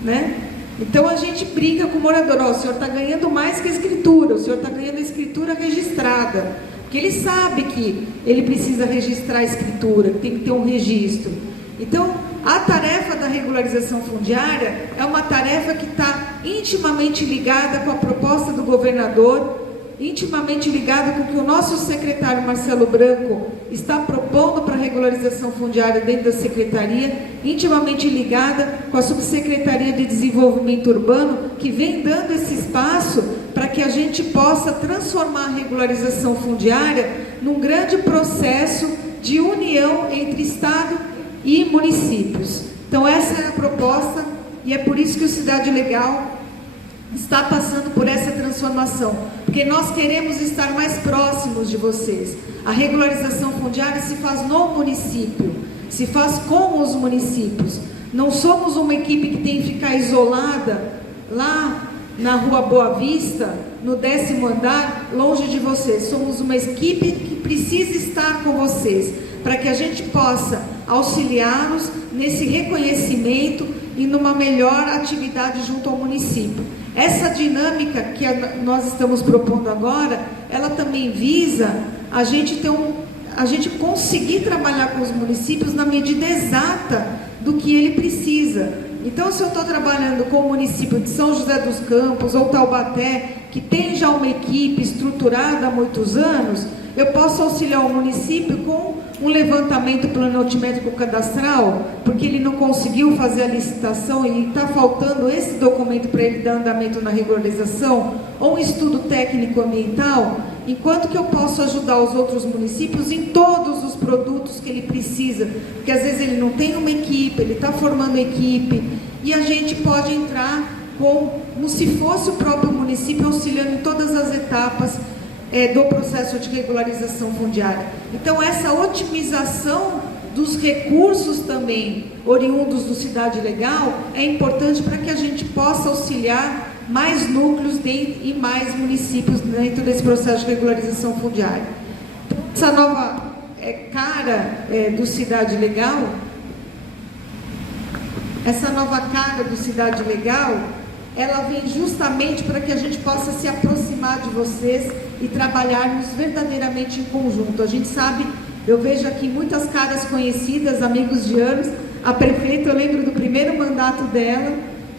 Né? Então a gente briga com o morador, o senhor está ganhando mais que a escritura, o senhor está ganhando a escritura registrada, porque ele sabe que ele precisa registrar a escritura, que tem que ter um registro. Então a tarefa da regularização fundiária é uma tarefa que está intimamente ligada com a proposta do governador, intimamente ligada com o que o nosso secretário Marcelo Branco está propondo para a regularização fundiária dentro da secretaria, intimamente ligada com a Subsecretaria de Desenvolvimento Urbano, que vem dando esse espaço para que a gente possa transformar a regularização fundiária num grande processo de união entre Estado e municípios. Então essa é a proposta, e é por isso que o Cidade Legal está passando por essa transformação, porque nós queremos estar mais próximos de vocês. A regularização fundiária se faz no município, se faz com os municípios. Não somos uma equipe que tem que ficar isolada lá na Rua Boa Vista, no 10º andar, longe de vocês. Somos uma equipe que precisa estar com vocês, para que a gente possa auxiliá-los nesse reconhecimento e numa melhor atividade junto ao município. Essa dinâmica que nós estamos propondo agora, ela também visa a gente conseguir trabalhar com os municípios na medida exata do que ele precisa. Então, se eu estou trabalhando com o município de São José dos Campos ou Taubaté, que tem já uma equipe estruturada há muitos anos, eu posso auxiliar o município com um levantamento planimétrico cadastral, porque ele não conseguiu fazer a licitação e está faltando esse documento para ele dar andamento na regularização, ou um estudo técnico ambiental, enquanto que eu posso ajudar os outros municípios em todos os produtos que ele precisa, porque às vezes ele não tem uma equipe, ele está formando equipe, e a gente pode entrar como se fosse o próprio município auxiliando em todas as etapas do processo de regularização fundiária. Então, essa otimização dos recursos também oriundos do Cidade Legal é importante para que a gente possa auxiliar mais núcleos e mais municípios dentro desse processo de regularização fundiária. Então, essa nova cara do Cidade Legal, ela vem justamente para que a gente possa se aproximar de vocês e trabalharmos verdadeiramente em conjunto. A gente sabe, eu vejo aqui muitas caras conhecidas, amigos de anos. A prefeita, eu lembro do primeiro mandato dela,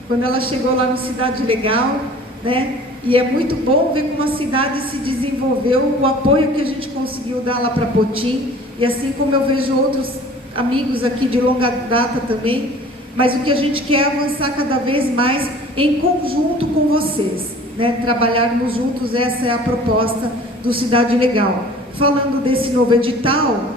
quando ela chegou lá no Cidade Legal, né? E é muito bom ver como a cidade se desenvolveu, o apoio que a gente conseguiu dar lá para Potim, e assim como eu vejo outros amigos aqui de longa data também, mas o que a gente quer é avançar cada vez mais em conjunto com vocês, né? Trabalharmos juntos, essa é a proposta do Cidade Legal. Falando desse novo edital,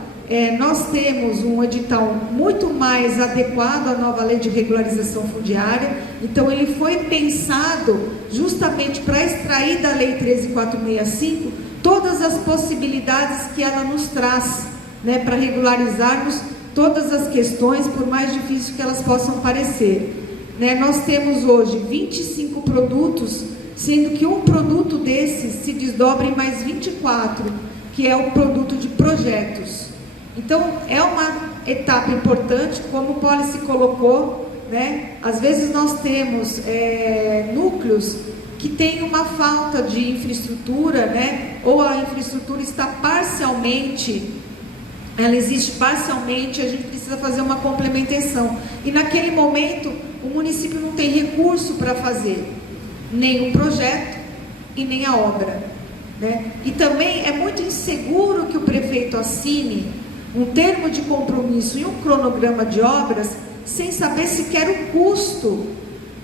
nós temos um edital muito mais adequado à nova lei de regularização fundiária, então ele foi pensado justamente para extrair da lei 13.465 todas as possibilidades que ela nos traz, né, para regularizarmos todas as questões, por mais difíceis que elas possam parecer. Né, nós temos hoje 25 produtos, sendo que um produto desses se desdobra em mais 24, que é o produto de projetos. Então, é uma etapa importante, como o Poli se colocou, né? Às vezes nós temos núcleos que têm uma falta de infraestrutura, né? Ou a infraestrutura está parcialmente, ela existe parcialmente, a gente precisa fazer uma complementação. E naquele momento, o município não tem recurso para fazer nem o projeto e nem a obra, né? E também é muito inseguro que o prefeito assine um termo de compromisso e um cronograma de obras sem saber sequer o custo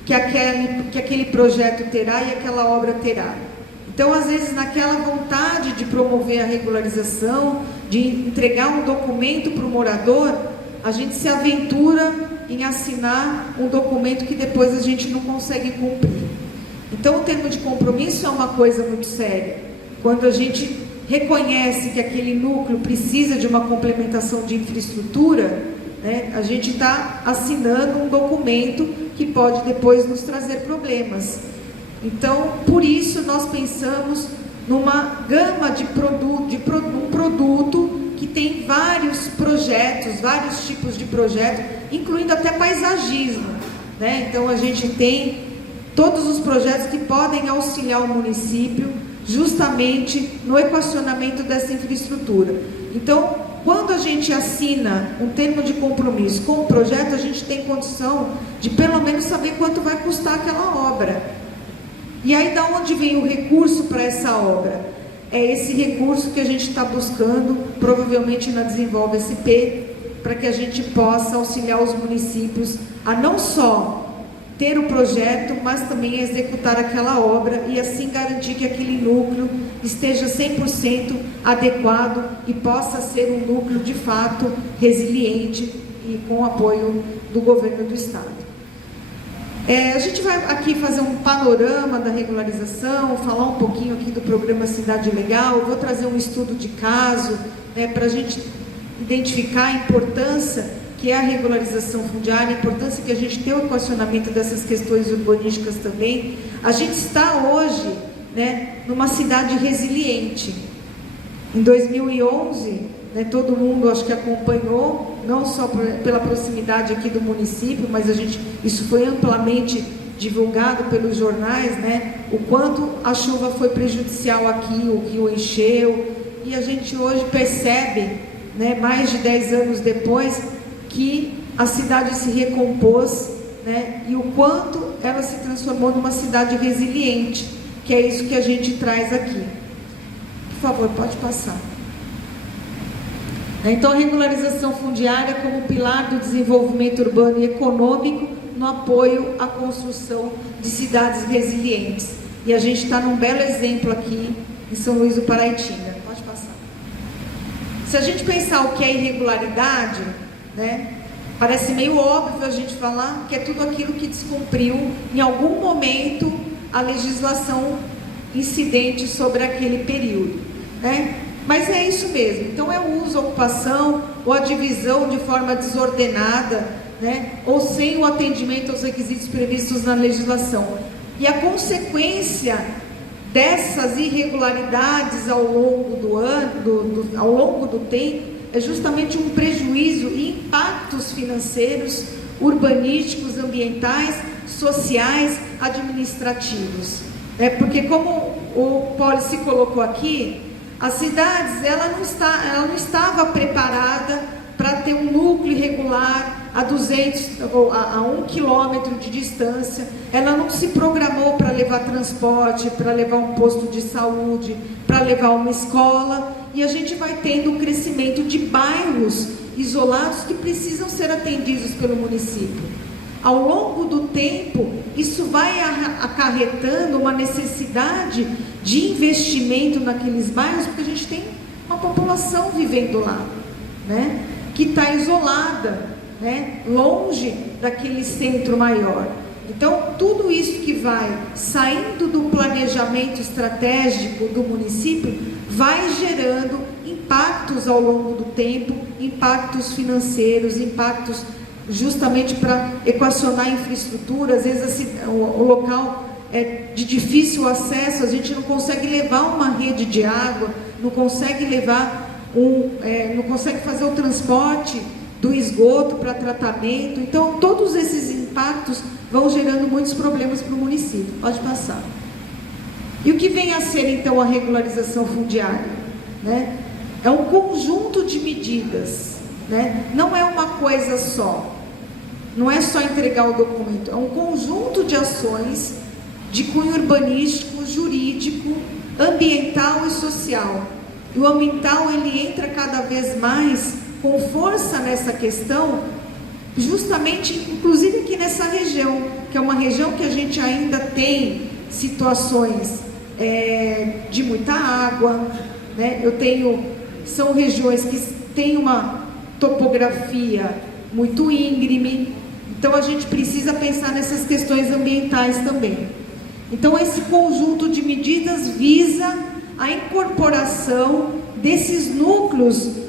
que aquele projeto terá e aquela obra terá. Então, às vezes, naquela vontade de promover a regularização, de entregar um documento para o morador, a gente se aventura em assinar um documento que depois a gente não consegue cumprir. Então, o termo de compromisso é uma coisa muito séria. Quando a gente reconhece que aquele núcleo precisa de uma complementação de infraestrutura, né, a gente está assinando um documento que pode depois nos trazer problemas. Então, por isso, nós pensamos numa gama de um produto que tem vários projetos, vários tipos de projetos, incluindo até paisagismo, né? Então, a gente tem todos os projetos que podem auxiliar o município justamente no equacionamento dessa infraestrutura. Então, quando a gente assina um termo de compromisso com o projeto, a gente tem condição de pelo menos saber quanto vai custar aquela obra. E aí, da onde vem o recurso para essa obra? É esse recurso que a gente está buscando, provavelmente na Desenvolve SP, para que a gente possa auxiliar os municípios a não só ter o projeto, mas também executar aquela obra e assim garantir que aquele núcleo esteja 100% adequado e possa ser um núcleo de fato resiliente e com apoio do governo do estado. A gente vai aqui fazer um panorama da regularização, falar um pouquinho aqui do programa Cidade Legal. Eu vou trazer um estudo de caso, né, para a gente identificar a importância que é a regularização fundiária, a importância que a gente tem o equacionamento dessas questões urbanísticas também. A gente está hoje, né, numa cidade resiliente. Em 2011, né, todo mundo acho que acompanhou, não só pela proximidade aqui do município, mas isso foi amplamente divulgado pelos jornais, né, o quanto a chuva foi prejudicial aqui, o rio encheu, e a gente hoje percebe, né, mais de 10 anos depois, que a cidade se recompôs, né, e o quanto ela se transformou numa cidade resiliente, que é isso que a gente traz aqui. Por favor, pode passar. Então, a regularização fundiária como pilar do desenvolvimento urbano e econômico no apoio à construção de cidades resilientes. E a gente está num belo exemplo aqui em São Luís do Paraitinga. Pode passar. Se a gente pensar o que é irregularidade, né, parece meio óbvio a gente falar que é tudo aquilo que descumpriu em algum momento a legislação incidente sobre aquele período, né? Mas é isso mesmo. Então é o uso, a ocupação ou a divisão de forma desordenada, né, ou sem o atendimento aos requisitos previstos na legislação. E a consequência dessas irregularidades ao longo do ano, ao longo do tempo, é justamente um prejuízo e impactos financeiros, urbanísticos, ambientais, sociais, administrativos. Porque como o Poli se colocou aqui, as cidades, ela não estava preparada para ter um núcleo irregular a 200 ou a 1 quilômetro de distância, ela não se programou para levar transporte, para levar um posto de saúde, para levar uma escola, e a gente vai tendo um crescimento de bairros isolados que precisam ser atendidos pelo município. Ao longo do tempo, isso vai acarretando uma necessidade de investimento naqueles bairros, porque a gente tem uma população vivendo lá, né, que está isolada, né, longe daquele centro maior. Então, tudo isso que vai saindo do planejamento estratégico do município vai gerando impactos ao longo do tempo, impactos financeiros, impactos justamente para equacionar a infraestrutura. Às vezes o local é de difícil acesso, a gente não consegue levar uma rede de água, não consegue levar não consegue fazer o transporte do esgoto para tratamento. Então, todos esses impactos vão gerando muitos problemas para o município. Pode passar. E o que vem a ser, então, a regularização fundiária? Né? É um conjunto de medidas, né? Não é uma coisa só. Não é só entregar o documento. É um conjunto de ações de cunho urbanístico, jurídico, ambiental e social. E o ambiental, ele entra cada vez mais com força nessa questão, justamente, inclusive aqui nessa região, que é uma região que a gente ainda tem situações de muita água, né? São regiões que têm uma topografia muito íngreme, então a gente precisa pensar nessas questões ambientais também. Então, esse conjunto de medidas visa a incorporação desses núcleos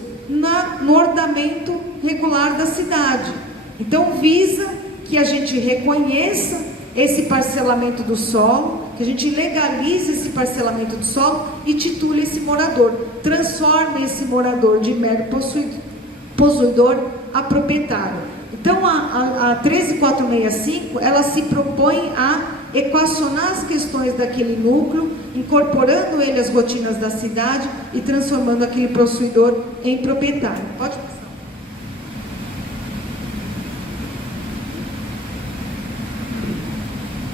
no ordenamento regular da cidade. Então, visa que a gente reconheça esse parcelamento do solo, que a gente legalize esse parcelamento do solo e titule esse morador, transforme esse morador de mero possuidor a proprietário. Então, a 13465, ela se propõe a equacionar as questões daquele núcleo, incorporando ele às rotinas da cidade e transformando aquele possuidor em proprietário. Pode passar.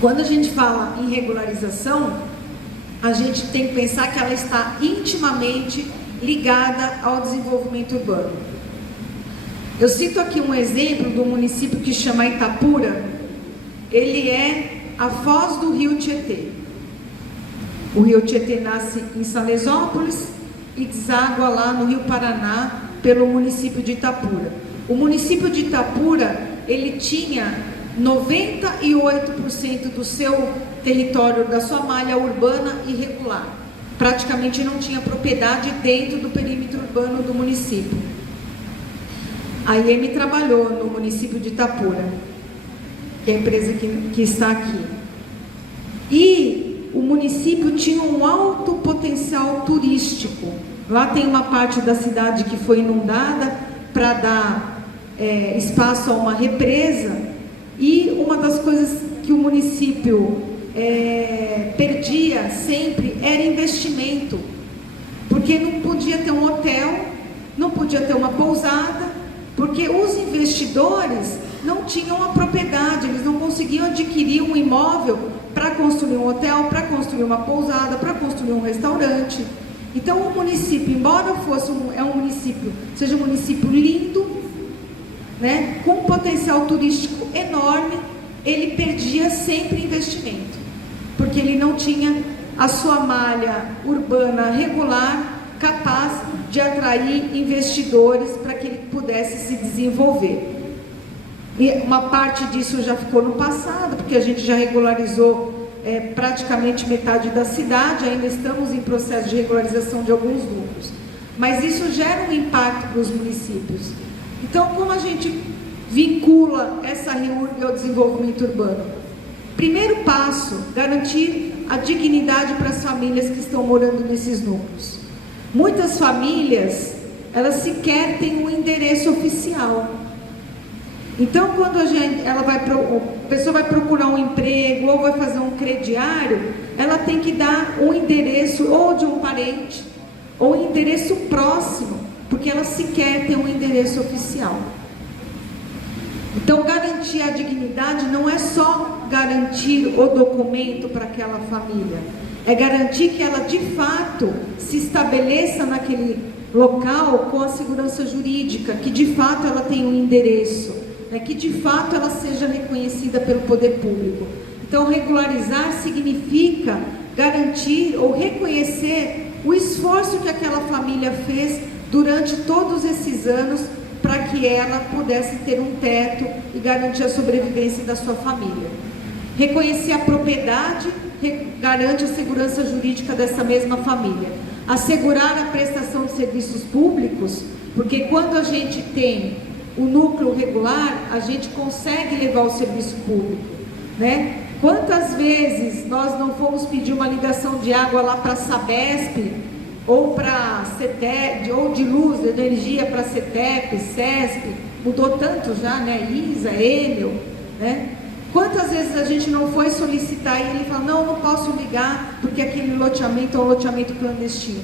Quando a gente fala em regularização, a gente tem que pensar que ela está intimamente ligada ao desenvolvimento urbano. Eu cito aqui um exemplo do município que chama Itapura. Ele é a foz do rio Tietê. O rio Tietê nasce em Salesópolis e deságua lá no Rio Paraná pelo município de Itapura. O município de Itapura, ele tinha 98% do seu território, da sua malha urbana irregular. Praticamente não tinha propriedade dentro do perímetro urbano do município. A IEM trabalhou no município de Itapura, que é a empresa que está aqui. E o município tinha um alto potencial turístico. Lá tem uma parte da cidade que foi inundada para dar espaço a uma represa. E uma das coisas que o município perdia sempre era investimento. Porque não podia ter um hotel, não podia ter uma pousada, porque os investidores não tinham a propriedade, eles não conseguiam adquirir um imóvel para construir um hotel, para construir uma pousada, para construir um restaurante. Então, o município, embora seja um município lindo, né, com um potencial turístico enorme, ele perdia sempre investimento, porque ele não tinha a sua malha urbana regular capaz de atrair investidores para que ele pudesse se desenvolver. E uma parte disso já ficou no passado, porque a gente já regularizou praticamente metade da cidade, ainda estamos em processo de regularização de alguns núcleos. Mas isso gera um impacto para os municípios. Então, como a gente vincula essa REURB ao desenvolvimento urbano? Primeiro passo, garantir a dignidade para as famílias que estão morando nesses núcleos. Muitas famílias, elas sequer têm um endereço oficial. Então, quando a pessoa vai procurar um emprego ou vai fazer um crediário, ela tem que dar um endereço ou de um parente ou um endereço próximo, porque ela sequer tem um endereço oficial. Então, garantir a dignidade não é só garantir o documento para aquela família, é garantir que ela de fato se estabeleça naquele local com a segurança jurídica, que de fato ela tenha um endereço, né, que de fato ela seja reconhecida pelo poder público. Então, regularizar significa garantir ou reconhecer o esforço que aquela família fez durante todos esses anos para que ela pudesse ter um teto e garantir a sobrevivência da sua família. Reconhecer a propriedade garante a segurança jurídica dessa mesma família. Assegurar a prestação de serviços públicos, porque quando a gente tem o núcleo regular, a gente consegue levar o serviço público, né? Quantas vezes nós não fomos pedir uma ligação de água lá para a Sabesp, ou para CETEP, ou de luz, de energia para CETEP, CESP, mudou tanto já, né? ISA, Enel, né? Quantas vezes a gente não foi solicitar e ele fala, não posso ligar porque aquele loteamento é um loteamento clandestino,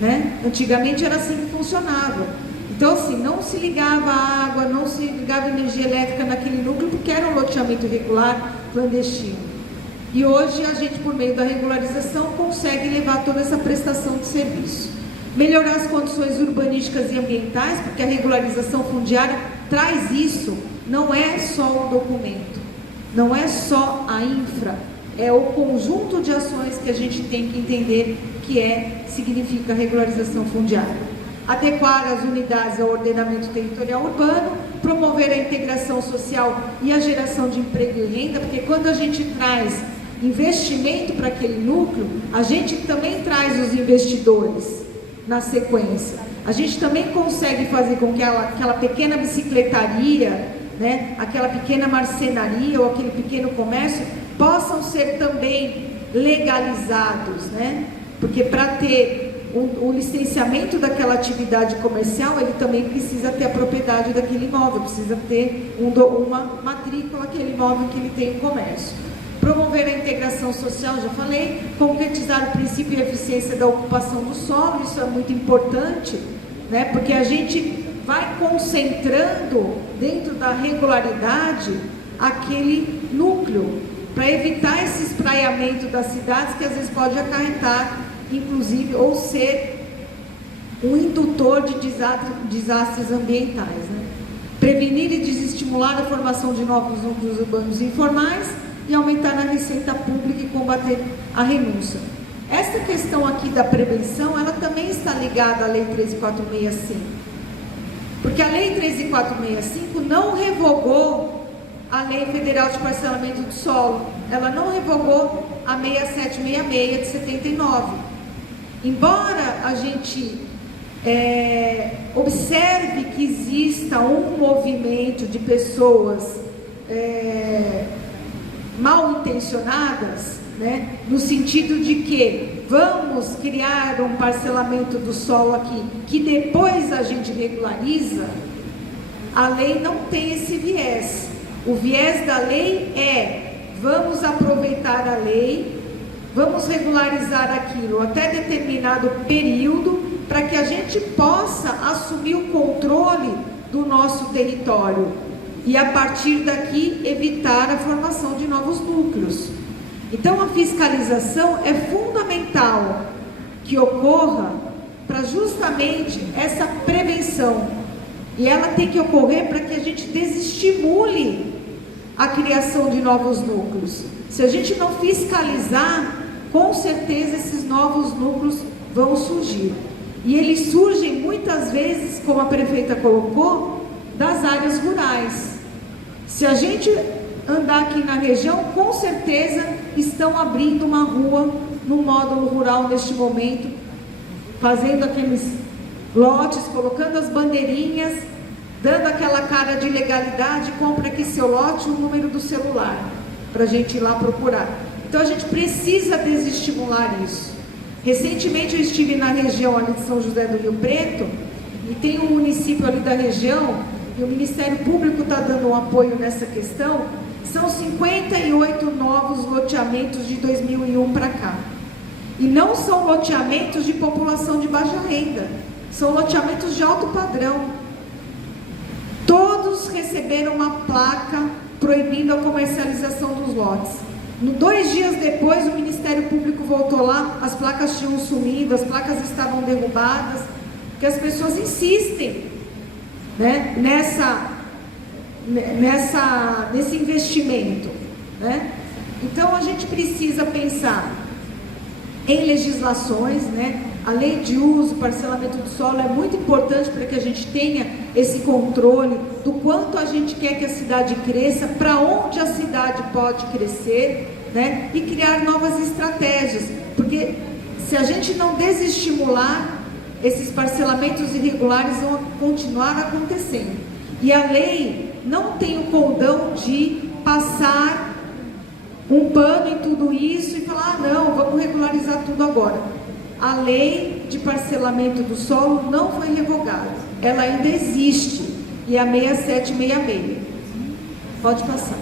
né? Antigamente era assim que funcionava. Então, assim, não se ligava água, não se ligava energia elétrica naquele núcleo porque era um loteamento irregular, clandestino. E hoje a gente, por meio da regularização, consegue levar toda essa prestação de serviço. Melhorar as condições urbanísticas e ambientais, porque a regularização fundiária traz isso, não é só um documento, não é só a infra, é o conjunto de ações que a gente tem que entender que significa regularização fundiária. Adequar as unidades ao ordenamento territorial urbano, promover a integração social e a geração de emprego e renda, porque quando a gente traz investimento para aquele núcleo, a gente também traz os investidores na sequência. A gente também consegue fazer com que aquela pequena bicicletaria, né, aquela pequena marcenaria ou aquele pequeno comércio possam ser também legalizados, né? Porque para ter o licenciamento daquela atividade comercial, ele também precisa ter a propriedade daquele imóvel, precisa ter uma matrícula aquele imóvel que ele tem em comércio. Promover a integração social, já falei, concretizar o princípio e a eficiência da ocupação do solo, isso é muito importante, né? Porque a gente vai concentrando dentro da regularidade aquele núcleo, para evitar esse espraiamento das cidades que às vezes pode acarretar, inclusive, ou ser um indutor de desastres ambientais, né? Prevenir e desestimular a formação de novos núcleos urbanos informais e aumentar a receita pública e combater a renúncia. Essa questão aqui da prevenção, ela também está ligada à Lei 13.465, porque a Lei 13.465 não revogou a Lei Federal de Parcelamento do Solo, ela não revogou a 6766 de 79. Embora a gente observe que exista um movimento de pessoas mal intencionadas, né, no sentido de que vamos criar um parcelamento do solo aqui, que depois a gente regulariza, a lei não tem esse viés. O viés da lei vamos aproveitar a lei, vamos regularizar aquilo até determinado período, para que a gente possa assumir o controle do nosso território e a partir daqui evitar a formação de novos núcleos. Então a fiscalização é fundamental que ocorra para justamente essa prevenção, e ela tem que ocorrer para que a gente desestimule a criação de novos núcleos. Se a gente não fiscalizar, com certeza esses novos núcleos vão surgir. E eles surgem muitas vezes, como a prefeita colocou, das áreas rurais. Se a gente andar aqui na região, com certeza estão abrindo uma rua no módulo rural neste momento, fazendo aqueles lotes, colocando as bandeirinhas, dando aquela cara de legalidade, compra aqui seu lote, o número do celular, para a gente ir lá procurar. Então a gente precisa desestimular isso. Recentemente eu estive na região ali de São José do Rio Preto, e tem um município ali da região, e o Ministério Público está dando um apoio nessa questão. São 58 novos loteamentos de 2001 para cá. E não são loteamentos de população de baixa renda, são loteamentos de alto padrão. Todos receberam uma placa proibindo a comercialização dos lotes. 2 dias depois, o Ministério Público voltou lá, as placas tinham sumido, as placas estavam derrubadas, porque as pessoas insistem, né, nesse investimento, né? Então a gente precisa pensar em legislações, né? A lei de uso, parcelamento do solo é muito importante para que a gente tenha esse controle do quanto a gente quer que a cidade cresça, para onde a cidade pode crescer, né? E criar novas estratégias, porque se a gente não desestimular, esses parcelamentos irregulares vão continuar acontecendo. E a lei não tem o condão de passar um pano em tudo isso e falar, não, vamos regularizar tudo agora. A lei de parcelamento do solo não foi revogada, ela ainda existe, e a 6766. Pode passar.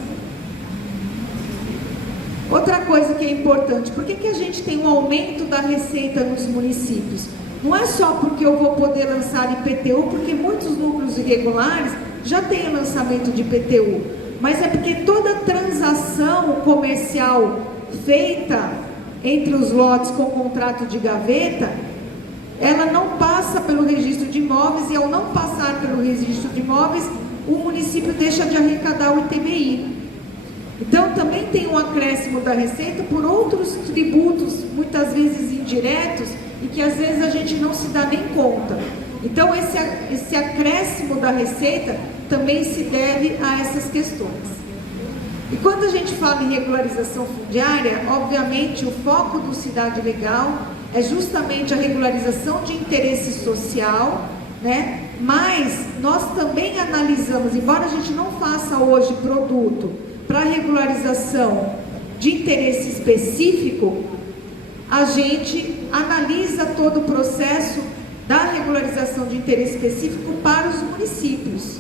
Outra coisa que é importante, por que a gente tem um aumento da receita nos municípios? Não é só porque eu vou poder lançar IPTU, porque muitos núcleos irregulares já têm lançamento de IPTU, mas é porque toda transação comercial feita entre os lotes com contrato de gaveta, ela não passa pelo registro de imóveis, e ao não passar pelo registro de imóveis, o município deixa de arrecadar o ITBI. Então também tem um acréscimo da receita por outros tributos, muitas vezes indiretos, e que às vezes a gente não se dá nem conta. Então esse acréscimo da receita também se deve a essas questões. E quando a gente fala em regularização fundiária, obviamente o foco do Cidade Legal é justamente a regularização de interesse social, né? Mas nós também analisamos, embora a gente não faça hoje produto para regularização de interesse específico, a gente analisa todo o processo da regularização de interesse específico para os municípios.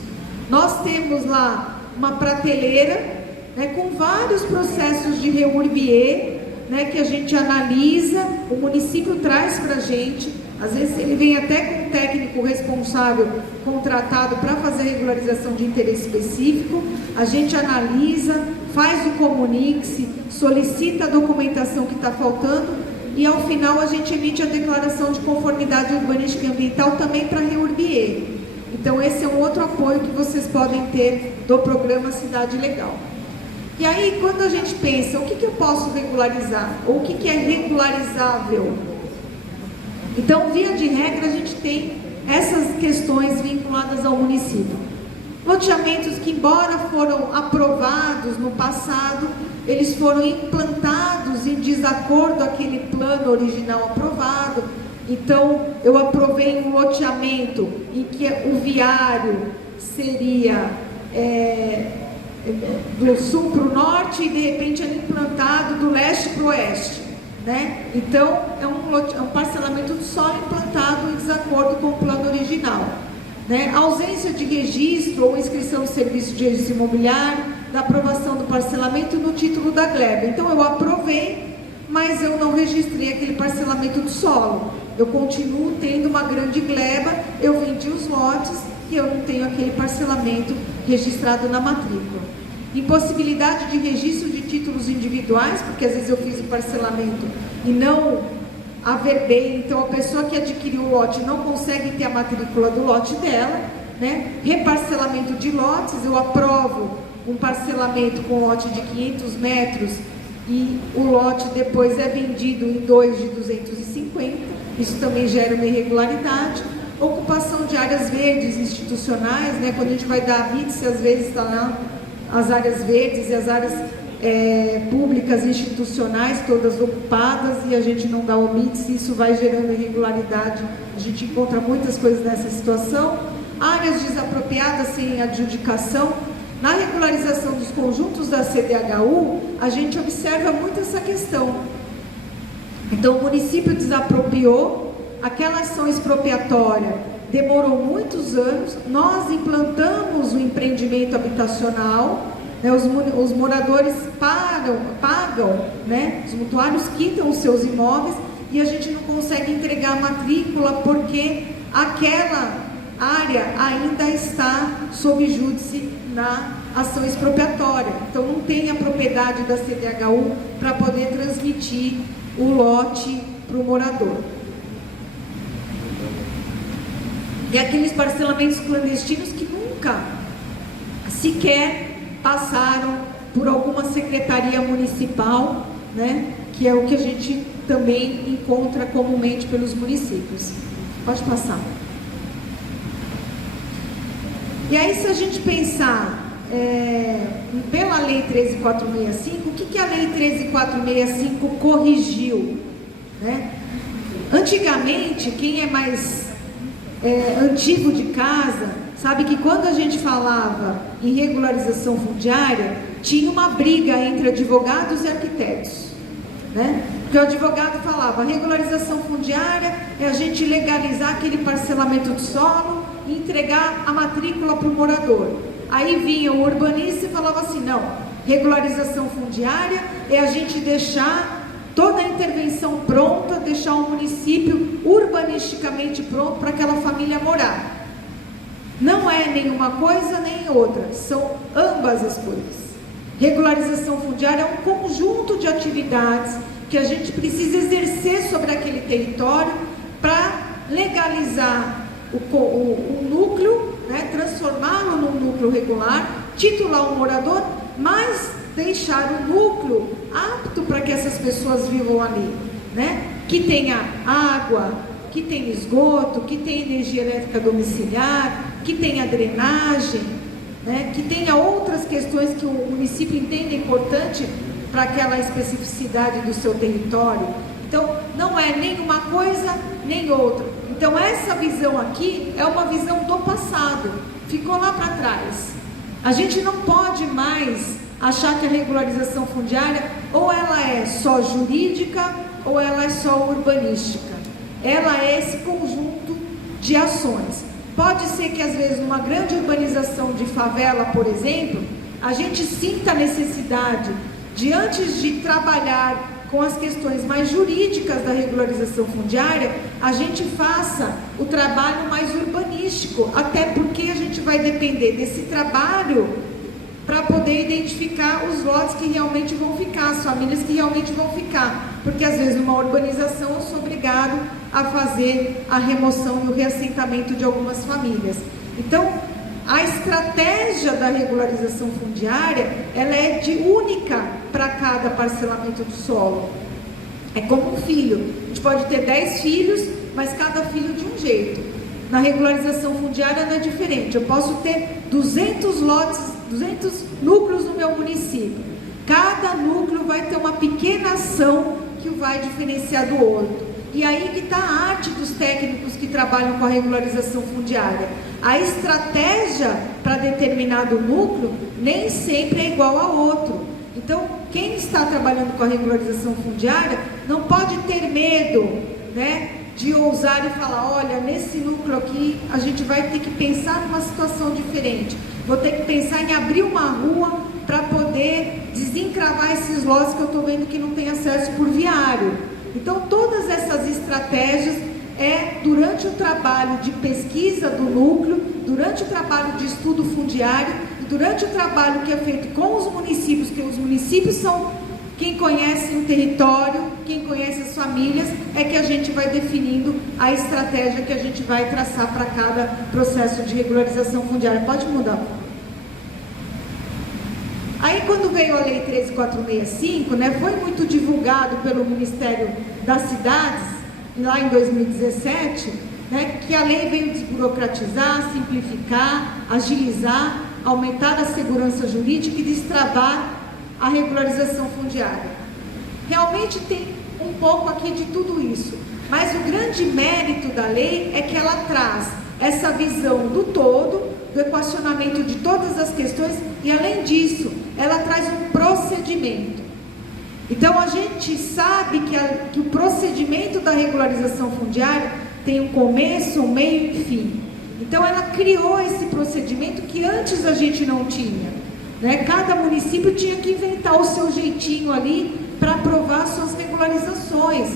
Nós temos lá uma prateleira, né, com vários processos de REURBE, né, que a gente analisa, o município traz para a gente, às vezes ele vem até com um técnico responsável contratado para fazer regularização de interesse específico, a gente analisa, faz o comunique-se, solicita a documentação que está faltando, e ao final a gente emite a declaração de conformidade urbanística e ambiental também para REURBE. Então esse é um outro apoio que vocês podem ter do programa Cidade Legal. E aí, quando a gente pensa, o que eu posso regularizar? Ou o que é regularizável? Então, via de regra, a gente tem essas questões vinculadas ao município. Loteamentos que, embora foram aprovados no passado, eles foram implantados em desacordo com aquele plano original aprovado. Então, eu aprovei um loteamento em que o viário seria do sul para o norte e de repente é implantado do leste para o oeste, né? Então é um parcelamento do solo implantado em desacordo com o plano original, né? A ausência de registro ou inscrição de serviço de registro imobiliário da aprovação do parcelamento no título da gleba. Então eu aprovei, mas eu não registrei aquele parcelamento do solo, eu continuo tendo uma grande gleba, eu vendi os lotes e eu não tenho aquele parcelamento registrado na matrícula. Impossibilidade de registro de títulos individuais, porque às vezes eu fiz o parcelamento e não averbei, então a pessoa que adquiriu o lote não consegue ter a matrícula do lote dela, né? Reparcelamento de lotes, eu aprovo um parcelamento com lote de 500 metros e o lote depois é vendido em 2 de 250, isso também gera uma irregularidade. Ocupação de áreas verdes institucionais, né? Quando a gente vai dar a VITS, às vezes está lá as áreas verdes e as áreas públicas institucionais todas ocupadas e a gente não dá o BITS, isso vai gerando irregularidade. A gente encontra muitas coisas nessa situação. Áreas desapropriadas sem adjudicação. Na regularização dos conjuntos da CDHU, a gente observa muito essa questão. Então, o município desapropriou, aquela ação expropriatória demorou muitos anos, nós implantamos o empreendimento habitacional, né, os moradores pagam, né, os mutuários quitam os seus imóveis e a gente não consegue entregar a matrícula porque aquela área ainda está sob júdice na ação expropriatória. Então não tem a propriedade da CDHU para poder transmitir o lote para o morador. e aqueles parcelamentos clandestinos que nunca sequer passaram por alguma secretaria municipal, né? Que é o que a gente também encontra comumente pelos municípios. Pode passar. E aí, se a gente pensar pela Lei 13.465, o que a Lei 13.465 corrigiu? Né? Antigamente, quem é mais antigo de casa, sabe que quando a gente falava em regularização fundiária, tinha uma briga entre advogados e arquitetos, né? Porque o advogado falava, a regularização fundiária é a gente legalizar aquele parcelamento do solo e entregar a matrícula para o morador. Aí vinha o urbanista e falava assim, não, regularização fundiária é a gente deixar toda a intervenção pronta, deixar o município urbanisticamente pronto para aquela família morar. Não é nenhuma coisa nem outra, são ambas as coisas. Regularização fundiária é um conjunto de atividades que a gente precisa exercer sobre aquele território para legalizar o núcleo, né, transformá-lo num núcleo regular, titular o morador, mas deixar o núcleo apto para que essas pessoas vivam ali, né? Que tenha água, que tenha esgoto, que tenha energia elétrica domiciliar, que tenha drenagem, né? Que tenha outras questões que o município entende importante para aquela especificidade do seu território. Então, não é nem uma coisa, nem outra. Então, essa visão aqui é uma visão do passado, ficou lá para trás. A gente não pode mais achar que a regularização fundiária ou ela é só jurídica ou ela é só urbanística. Ela é esse conjunto de ações. Pode ser que às vezes numa grande urbanização de favela, por exemplo, a gente sinta a necessidade de, antes de trabalhar com as questões mais jurídicas da regularização fundiária, a gente faça o trabalho mais urbanístico, até porque a gente vai depender desse trabalho para poder identificar os lotes que realmente vão ficar, as famílias que realmente vão ficar, porque às vezes numa urbanização eu sou obrigado a fazer a remoção e o reassentamento de algumas famílias. Então, a estratégia da regularização fundiária, ela é única para cada parcelamento do solo. É como um filho. A gente pode ter 10 filhos, mas cada filho de um jeito. Na regularização fundiária não é diferente. Eu posso ter 200 lotes, 200 núcleos no meu município. Cada núcleo vai ter uma pequena ação que o vai diferenciar do outro. E aí que está a arte dos técnicos que trabalham com a regularização fundiária. A estratégia para determinado núcleo nem sempre é igual a outro. Então, quem está trabalhando com a regularização fundiária não pode ter medo, né, de ousar e falar, olha, nesse núcleo aqui a gente vai ter que pensar numa situação diferente. Vou ter que pensar em abrir uma rua para poder desencravar esses lotes que eu estou vendo que não tem acesso por viário. Então, todas essas estratégias durante o trabalho de pesquisa do núcleo, durante o trabalho de estudo fundiário, e durante o trabalho que é feito com os municípios, que os municípios são quem conhece o território, quem conhece as famílias, é que a gente vai definindo a estratégia que a gente vai traçar para cada processo de regularização fundiária. Pode mudar. Aí, quando veio a Lei 13.465, né, foi muito divulgado pelo Ministério das Cidades, lá em 2017, né, que a lei veio desburocratizar, simplificar, agilizar, aumentar a segurança jurídica e destravar a regularização fundiária. Realmente tem um pouco aqui de tudo isso, mas o grande mérito da lei é que ela traz essa visão do todo, do equacionamento de todas as questões, e além disso, ela traz um procedimento. Então, a gente sabe que o procedimento da regularização fundiária tem um começo, um meio e fim. Então, ela criou esse procedimento que antes a gente não tinha, né? Cada município tinha que inventar o seu jeitinho ali para aprovar suas regularizações.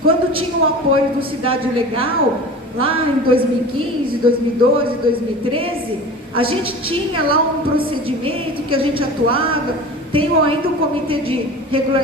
Quando tinha o apoio do Cidade Legal, lá em 2015, 2012, 2013, a gente tinha lá um procedimento que a gente atuava, Tenho ainda o Comitê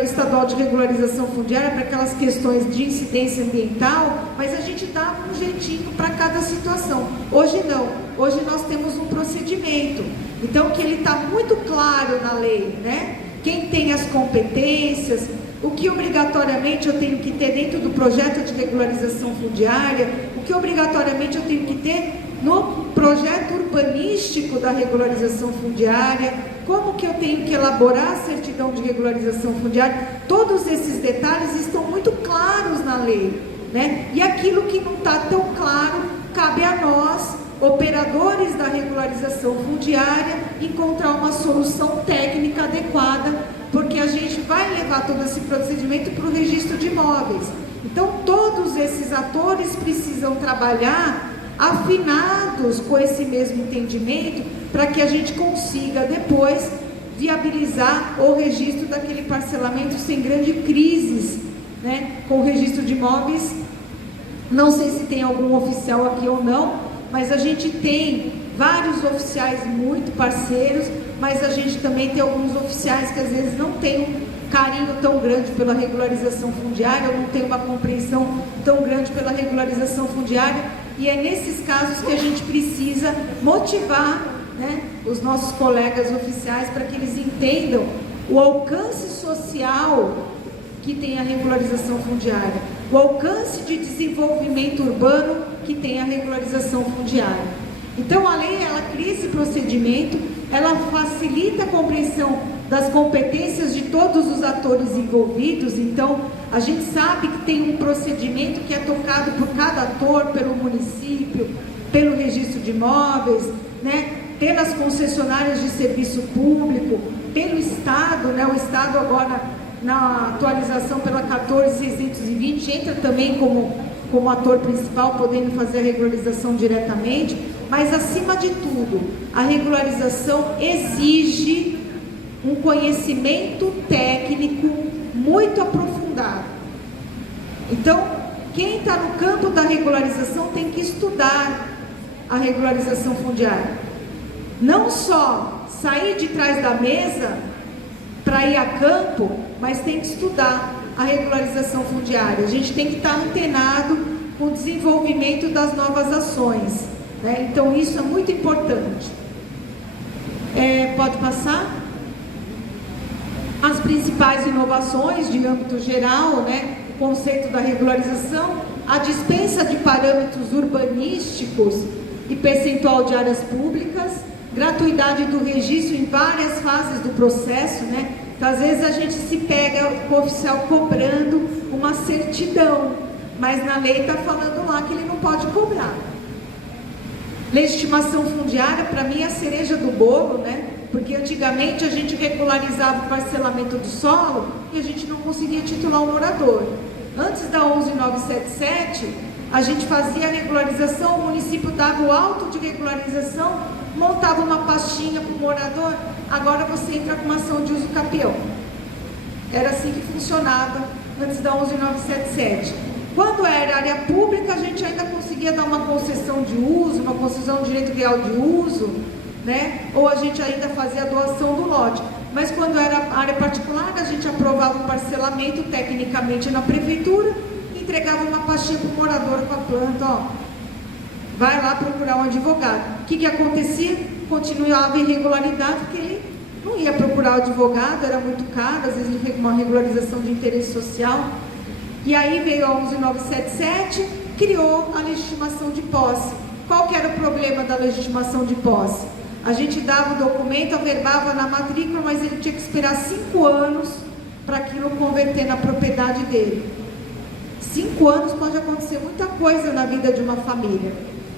Estadual de Regularização Fundiária para aquelas questões de incidência ambiental, mas a gente dava um jeitinho para cada situação. Hoje não, hoje nós temos um procedimento, então que ele está muito claro na lei, né? Quem tem as competências, o que obrigatoriamente eu tenho que ter dentro do projeto de regularização fundiária, o que obrigatoriamente eu tenho que ter no projeto urbanístico da regularização fundiária, como que eu tenho que elaborar a certidão de regularização fundiária. Todos esses detalhes estão muito claros na lei, né? E aquilo que não está tão claro, cabe a nós, operadores da regularização fundiária, encontrar uma solução técnica adequada, porque a gente vai levar todo esse procedimento para o registro de imóveis. Então, todos esses atores precisam trabalhar afinados com esse mesmo entendimento, para que a gente consiga depois viabilizar o registro daquele parcelamento sem grandes crises, né? Com o registro de imóveis, não sei se tem algum oficial aqui ou não, mas a gente tem vários oficiais muito parceiros, mas a gente também tem alguns oficiais que às vezes não têm um carinho tão grande pela regularização fundiária, ou não tem uma compreensão tão grande pela regularização fundiária, e é nesses casos que a gente precisa motivar, né, os nossos colegas oficiais para que eles entendam o alcance social que tem a regularização fundiária, o alcance de desenvolvimento urbano que tem a regularização fundiária. Então, a lei, ela cria esse procedimento, ela facilita a compreensão das competências de todos os atores envolvidos. Então, a gente sabe que tem um procedimento que é tocado por cada ator, pelo município, pelo registro de imóveis, né, pelas concessionárias de serviço público, pelo Estado, né, o Estado agora, na atualização pela 14.620, entra também como ator principal, podendo fazer a regularização diretamente, mas, acima de tudo, a regularização exige um conhecimento técnico muito aprofundado. Então, quem está no campo da regularização tem que estudar a regularização fundiária. Não só sair de trás da mesa para ir a campo, mas tem que estudar a regularização fundiária. A gente tem que estar antenado com o desenvolvimento das novas ações, né? Então, isso é muito importante. Pode passar? As principais inovações de âmbito geral, né? O conceito da regularização, a dispensa de parâmetros urbanísticos e percentual de áreas públicas, gratuidade do registro em várias fases do processo, né? Então, às vezes a gente se pega com o oficial cobrando uma certidão, mas na lei está falando lá que ele não pode cobrar. Legitimação fundiária, para mim, é a cereja do bolo, né? Porque antigamente a gente regularizava o parcelamento do solo e a gente não conseguia titular o morador. Antes da 11.977, a gente fazia a regularização, o município dava o auto de regularização, montava uma pastinha para o morador, agora você entra com uma ação de uso capião. Era assim que funcionava antes da 11.977. Quando era área pública, a gente ainda conseguia dar uma concessão de uso, uma concessão de direito real de uso, né? Ou a gente ainda fazia a doação do lote. Mas quando era área particular, a gente aprovava o parcelamento tecnicamente na prefeitura, entregava uma pastinha para o morador com a planta, ó, vai lá procurar um advogado. O que acontecia? Continuava irregularidade, porque ele não ia procurar o advogado, era muito caro, às vezes uma regularização de interesse social. E aí veio a 11.977, criou a legitimação de posse. Qual que era o problema da legitimação de posse? A gente dava o documento, averbava na matrícula, mas ele tinha que esperar 5 anos para aquilo converter na propriedade dele. 5 anos pode acontecer muita coisa na vida de uma família.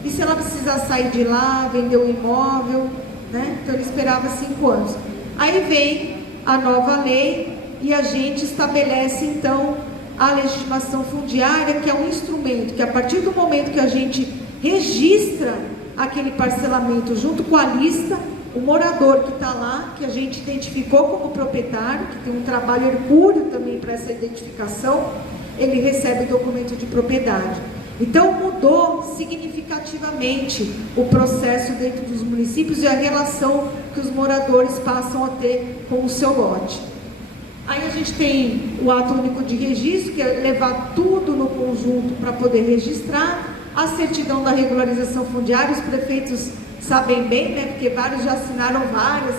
E se ela precisar sair de lá, vender o imóvel, né? Então ele esperava 5 anos. Aí vem a nova lei e a gente estabelece então a legitimação fundiária, que é um instrumento que, a partir do momento que a gente registra aquele parcelamento junto com a lista, o morador que está lá, que a gente identificou como proprietário, que tem um trabalho hercúleo também para essa identificação, ele recebe o documento de propriedade. Então mudou significativamente o processo dentro dos municípios e a relação que os moradores passam a ter com o seu lote. Aí a gente tem o ato único de registro, que é levar tudo no conjunto para poder registrar, a certidão da regularização fundiária, os prefeitos sabem bem, né, porque vários já assinaram várias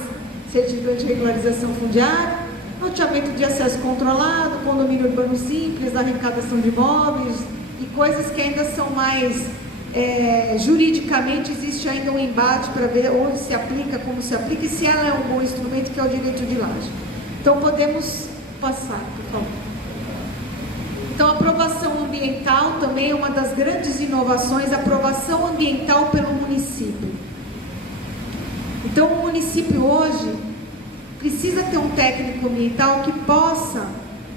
certidões de regularização fundiária, loteamento de acesso controlado, condomínio urbano simples, arrecadação de imóveis e coisas que ainda são mais, juridicamente existe ainda um embate para ver onde se aplica, como se aplica e se ela é um bom instrumento, que é o direito de laje. Então podemos passar, por favor. Então a aprovação ambiental também é uma das grandes inovações, a aprovação ambiental pelo município. Então o município hoje precisa ter um técnico ambiental que possa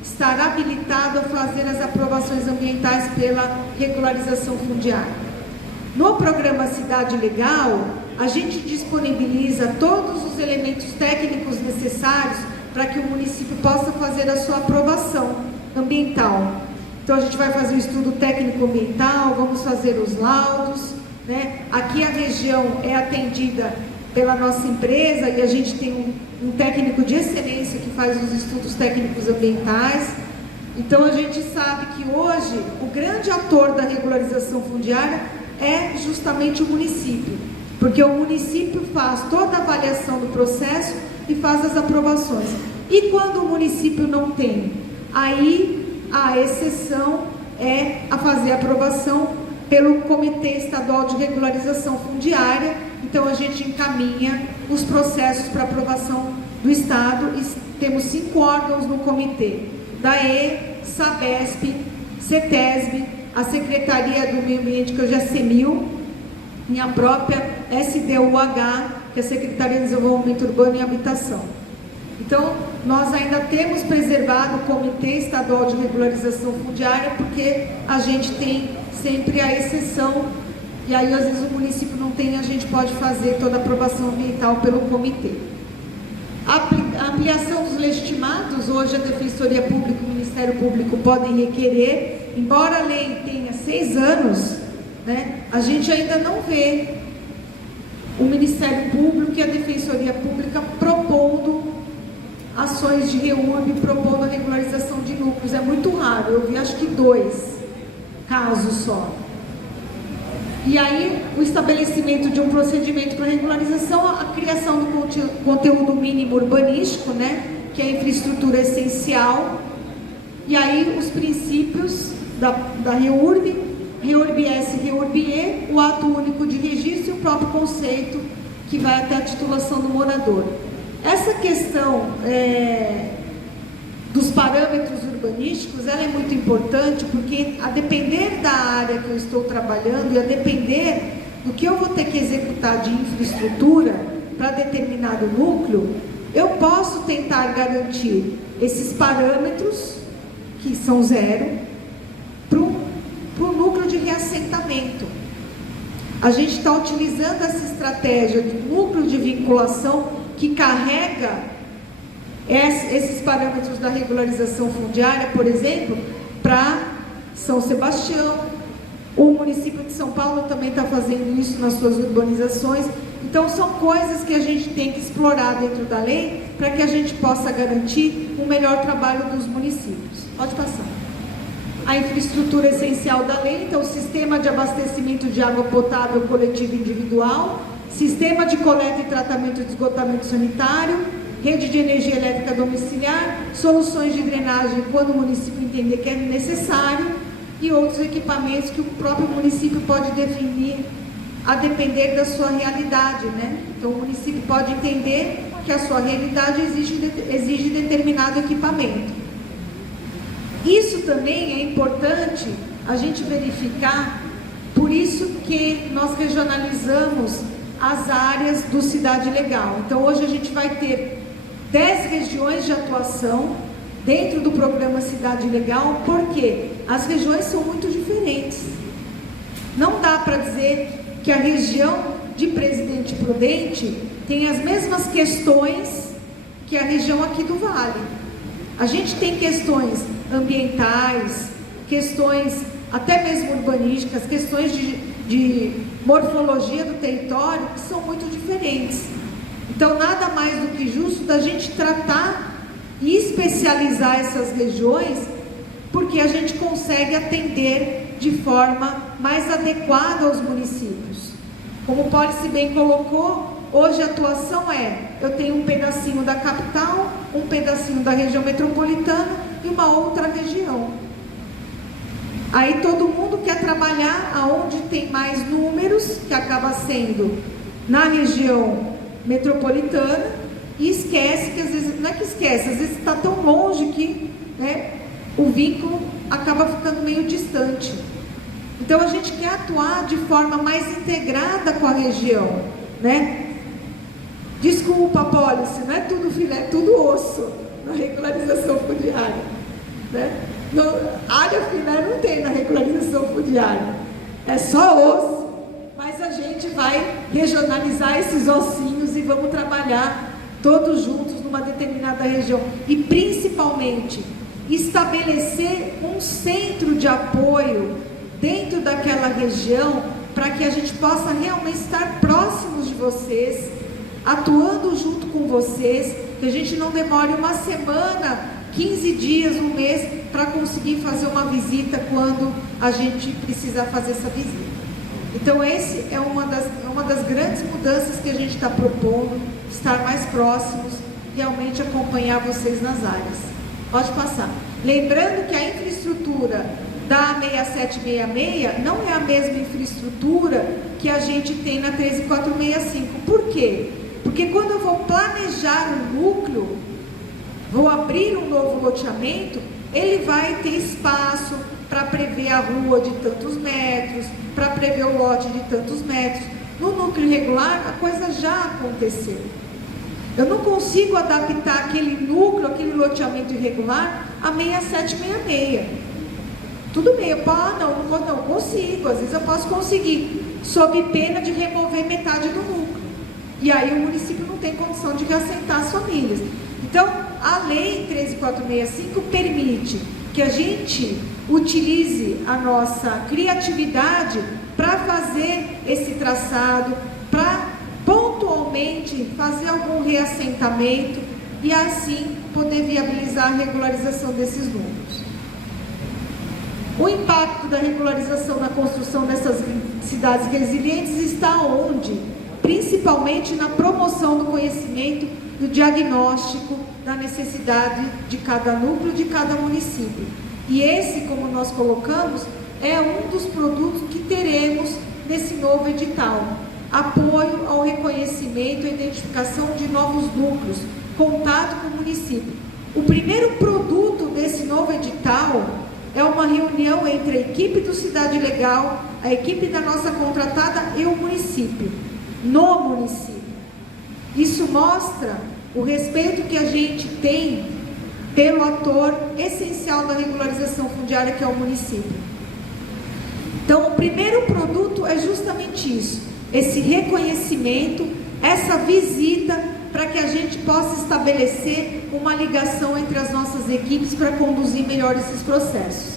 estar habilitado a fazer as aprovações ambientais pela regularização fundiária. No programa Cidade Legal, a gente disponibiliza todos os elementos técnicos necessários para que o município possa fazer a sua aprovação ambiental. Então a gente vai fazer o estudo técnico ambiental, vamos fazer os laudos, né? Aqui a região é atendida pela nossa empresa e a gente tem um técnico de excelência que faz os estudos técnicos ambientais. Então a gente sabe que hoje o grande ator da regularização fundiária é justamente o município, porque o município faz toda a avaliação do processo e faz as aprovações. E quando o município não tem, aí a exceção é a fazer a aprovação pelo Comitê Estadual de Regularização Fundiária. Então a gente encaminha os processos para aprovação do Estado e temos 5 órgãos no comitê: DAE, SABESP, CETESB, a Secretaria do Meio Ambiente, que hoje é CEMIL, e a própria SDUH, que é a Secretaria de Desenvolvimento Urbano e Habitação. Então, nós ainda temos preservado o Comitê Estadual de Regularização Fundiária, porque a gente tem sempre a exceção, e aí às vezes o município não tem, a gente pode fazer toda a aprovação ambiental pelo comitê. A ampliação dos legitimados, hoje a Defensoria Pública e o Ministério Público podem requerer, embora a lei tenha 6 anos, né, a gente ainda não vê o Ministério Público e a Defensoria Pública propondo ações de REURB, propondo a regularização de núcleos. É muito raro, eu vi acho que 2 casos só. E aí, o estabelecimento de um procedimento para regularização, a criação do conteúdo mínimo urbanístico, né, que é a infraestrutura essencial, e aí os princípios da REURB, REURB-S, REURB-E, o ato único de registro e o próprio conceito que vai até a titulação do morador. Essa questão dos parâmetros urbanísticos, ela é muito importante, porque a depender da área que eu estou trabalhando e a depender do que eu vou ter que executar de infraestrutura para determinado núcleo, eu posso tentar garantir esses parâmetros, que são 0, para o núcleo de reassentamento. A gente está utilizando essa estratégia do núcleo de vinculação que carrega esses parâmetros da regularização fundiária, por exemplo, para São Sebastião. O município de São Paulo também está fazendo isso nas suas urbanizações. Então, são coisas que a gente tem que explorar dentro da lei para que a gente possa garantir um melhor trabalho dos municípios. Pode passar. A infraestrutura essencial da lei, então, o sistema de abastecimento de água potável coletivo individual, sistema de coleta e tratamento de esgotamento sanitário, rede de energia elétrica domiciliar, soluções de drenagem quando o município entender que é necessário e outros equipamentos que o próprio município pode definir a depender da sua realidade, né? Então o município pode entender que a sua realidade exige determinado equipamento. Isso também é importante a gente verificar, por isso que nós regionalizamos as áreas do Cidade Legal. Então hoje a gente vai ter 10 regiões de atuação dentro do programa Cidade Legal, porque as regiões são muito diferentes. Não dá para dizer que a região de Presidente Prudente tem as mesmas questões que a região aqui do Vale. A gente tem questões ambientais, questões até mesmo urbanísticas, questões de morfologia do território, que são muito diferentes. Então, nada mais do que justo da gente tratar e especializar essas regiões, porque a gente consegue atender de forma mais adequada aos municípios. Como o Policy bem colocou, hoje a atuação eu tenho um pedacinho da capital, um pedacinho da região metropolitana e uma outra região. Aí todo mundo quer trabalhar aonde tem mais números, que acaba sendo na região metropolitana, e esquece que às vezes, não é que esquece, às vezes está tão longe que, né, o vínculo acaba ficando meio distante. Então a gente quer atuar de forma mais integrada com a região, né? Desculpa, Policy, não é tudo filé, é tudo osso na regularização fundiária, né? Área filé não tem na regularização fundiária, é só osso, mas a gente vai regionalizar esses ossinhos e vamos trabalhar todos juntos numa determinada região e principalmente estabelecer um centro de apoio dentro daquela região para que a gente possa realmente estar próximos de vocês, atuando junto com vocês, que a gente não demore uma semana, 15 dias, um mês, para conseguir fazer uma visita quando a gente precisar fazer essa visita. Então, esse é uma das grandes mudanças que a gente está propondo, estar mais próximos, realmente acompanhar vocês nas áreas. Pode passar. Lembrando que a infraestrutura da 6766 não é a mesma infraestrutura que a gente tem na 13465. Por quê? Porque quando eu vou planejar um núcleo, vou abrir um novo loteamento, ele vai ter espaço para prever a rua de tantos metros, para prever o lote de tantos metros. No núcleo irregular, a coisa já aconteceu. Eu não consigo adaptar aquele núcleo, aquele loteamento irregular a 6766. Tudo bem, não consigo, às vezes eu posso conseguir, sob pena de remover metade do núcleo. E aí o município não tem condição de reassentar as famílias. Então, a lei 13465 permite que a gente utilize a nossa criatividade para fazer esse traçado, para pontualmente fazer algum reassentamento e assim poder viabilizar a regularização desses números. O impacto da regularização na construção dessas cidades resilientes está onde? Principalmente na promoção do conhecimento, do diagnóstico da necessidade de cada núcleo, de cada município. E esse, como nós colocamos, é um dos produtos que teremos nesse novo edital. Apoio ao reconhecimento e identificação de novos núcleos, contato com o município. O primeiro produto desse novo edital é uma reunião entre a equipe do Cidade Legal, a equipe da nossa contratada e o município, no município. Isso mostra o respeito que a gente tem pelo ator essencial da regularização fundiária, que é o município. Então, o primeiro produto é justamente isso, esse reconhecimento, essa visita, para que a gente possa estabelecer uma ligação entre as nossas equipes para conduzir melhor esses processos.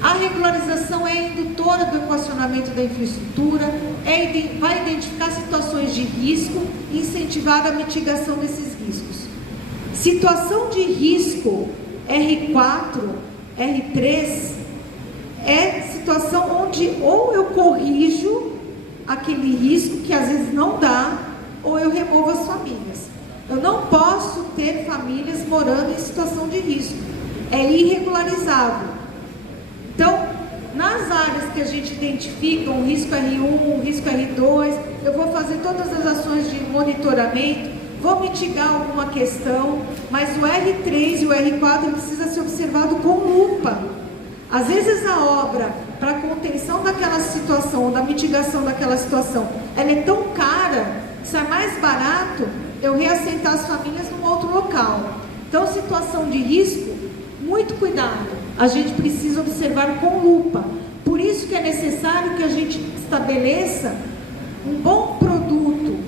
A regularização é indutora do equacionamento da infraestrutura, vai identificar situações de risco e incentivar a mitigação desses riscos. Situação de risco R4, R3, é situação onde ou eu corrijo aquele risco que às vezes não dá, ou eu removo as famílias. Eu não posso ter famílias morando em situação de risco. É irregularizável. Então, nas áreas que a gente identifica um risco R1, um risco R2, eu vou fazer todas as ações de monitoramento, vou mitigar alguma questão, mas o R3 e o R4 precisa ser observado com lupa. Às vezes a obra, para a contenção daquela situação, ou da mitigação daquela situação, ela é tão cara, que sai mais barato eu reassentar as famílias num outro local. Então, situação de risco, muito cuidado. A gente precisa observar com lupa. Por isso que é necessário que a gente estabeleça um bom produto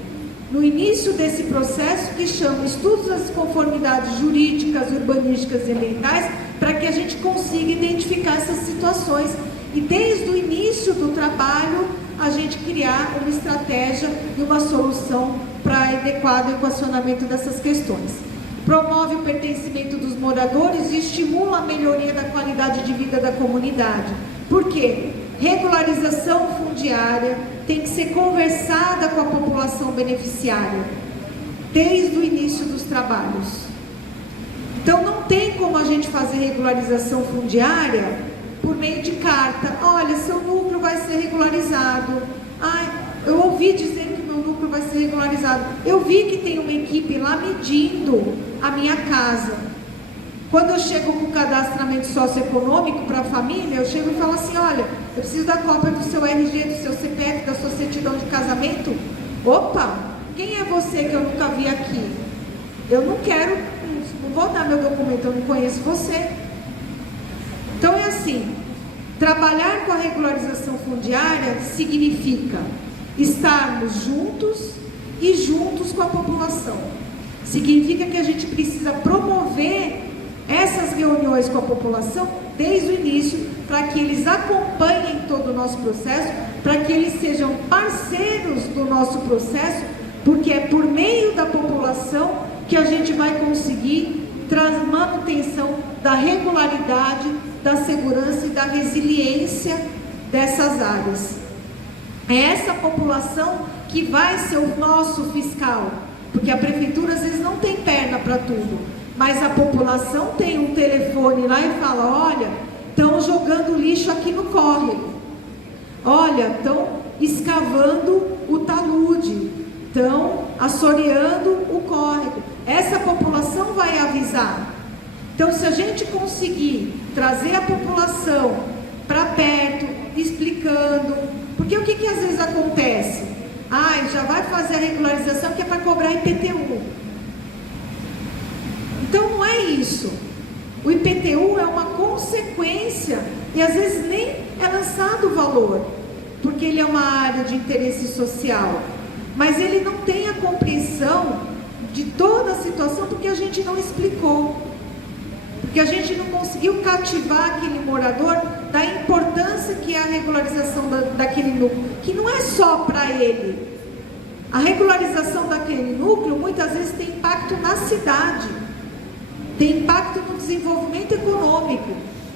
no início desse processo, que chama Estudos das Conformidades Jurídicas, Urbanísticas e Ambientais, para que a gente consiga identificar essas situações e desde o início do trabalho a gente criar uma estratégia e uma solução para adequado equacionamento dessas questões. Promove o pertencimento dos moradores e estimula a melhoria da qualidade de vida da comunidade. Por quê? Regularização fundiária tem que ser conversada com a população beneficiária desde o início dos trabalhos. Então não tem como a gente fazer regularização fundiária por meio de carta. Olha, seu núcleo vai ser regularizado. Eu ouvi dizer que meu núcleo vai ser regularizado. Eu vi que tem uma equipe lá medindo a minha casa. Quando eu chego com o cadastramento socioeconômico para a família, eu chego e falo assim, olha, eu preciso da cópia do seu RG, do seu CPF, da sua certidão de casamento. Opa, quem é você que eu nunca vi aqui? Eu não quero, não vou dar meu documento, eu não conheço você. Então é assim, trabalhar com a regularização fundiária significa estarmos juntos e juntos com a população. Significa que a gente precisa promover essas reuniões com a população desde o início, para que eles acompanhem todo o nosso processo, para que eles sejam parceiros do nosso processo, porque é por meio da população que a gente vai conseguir manutenção da regularidade, da segurança e da resiliência dessas áreas. É essa população que vai ser o nosso fiscal, porque a prefeitura às vezes não tem perna para tudo, mas a população tem um telefone lá e fala, olha, estão jogando lixo aqui no córrego, olha, estão escavando o talude, estão assoreando o córrego. Essa população vai avisar. Então, se a gente conseguir trazer a população para perto, explicando, porque o que às vezes acontece? Já vai fazer a regularização que é para cobrar IPTU. Então não é isso. O IPTU é uma consequência e às vezes nem é lançado o valor, porque ele é uma área de interesse social, mas ele não tem a compreensão de toda a situação porque a gente não explicou, porque a gente não conseguiu cativar aquele morador da importância que é a regularização daquele núcleo, que não é só para ele. A regularização daquele núcleo muitas vezes tem impacto na cidade, tem impacto no desenvolvimento econômico,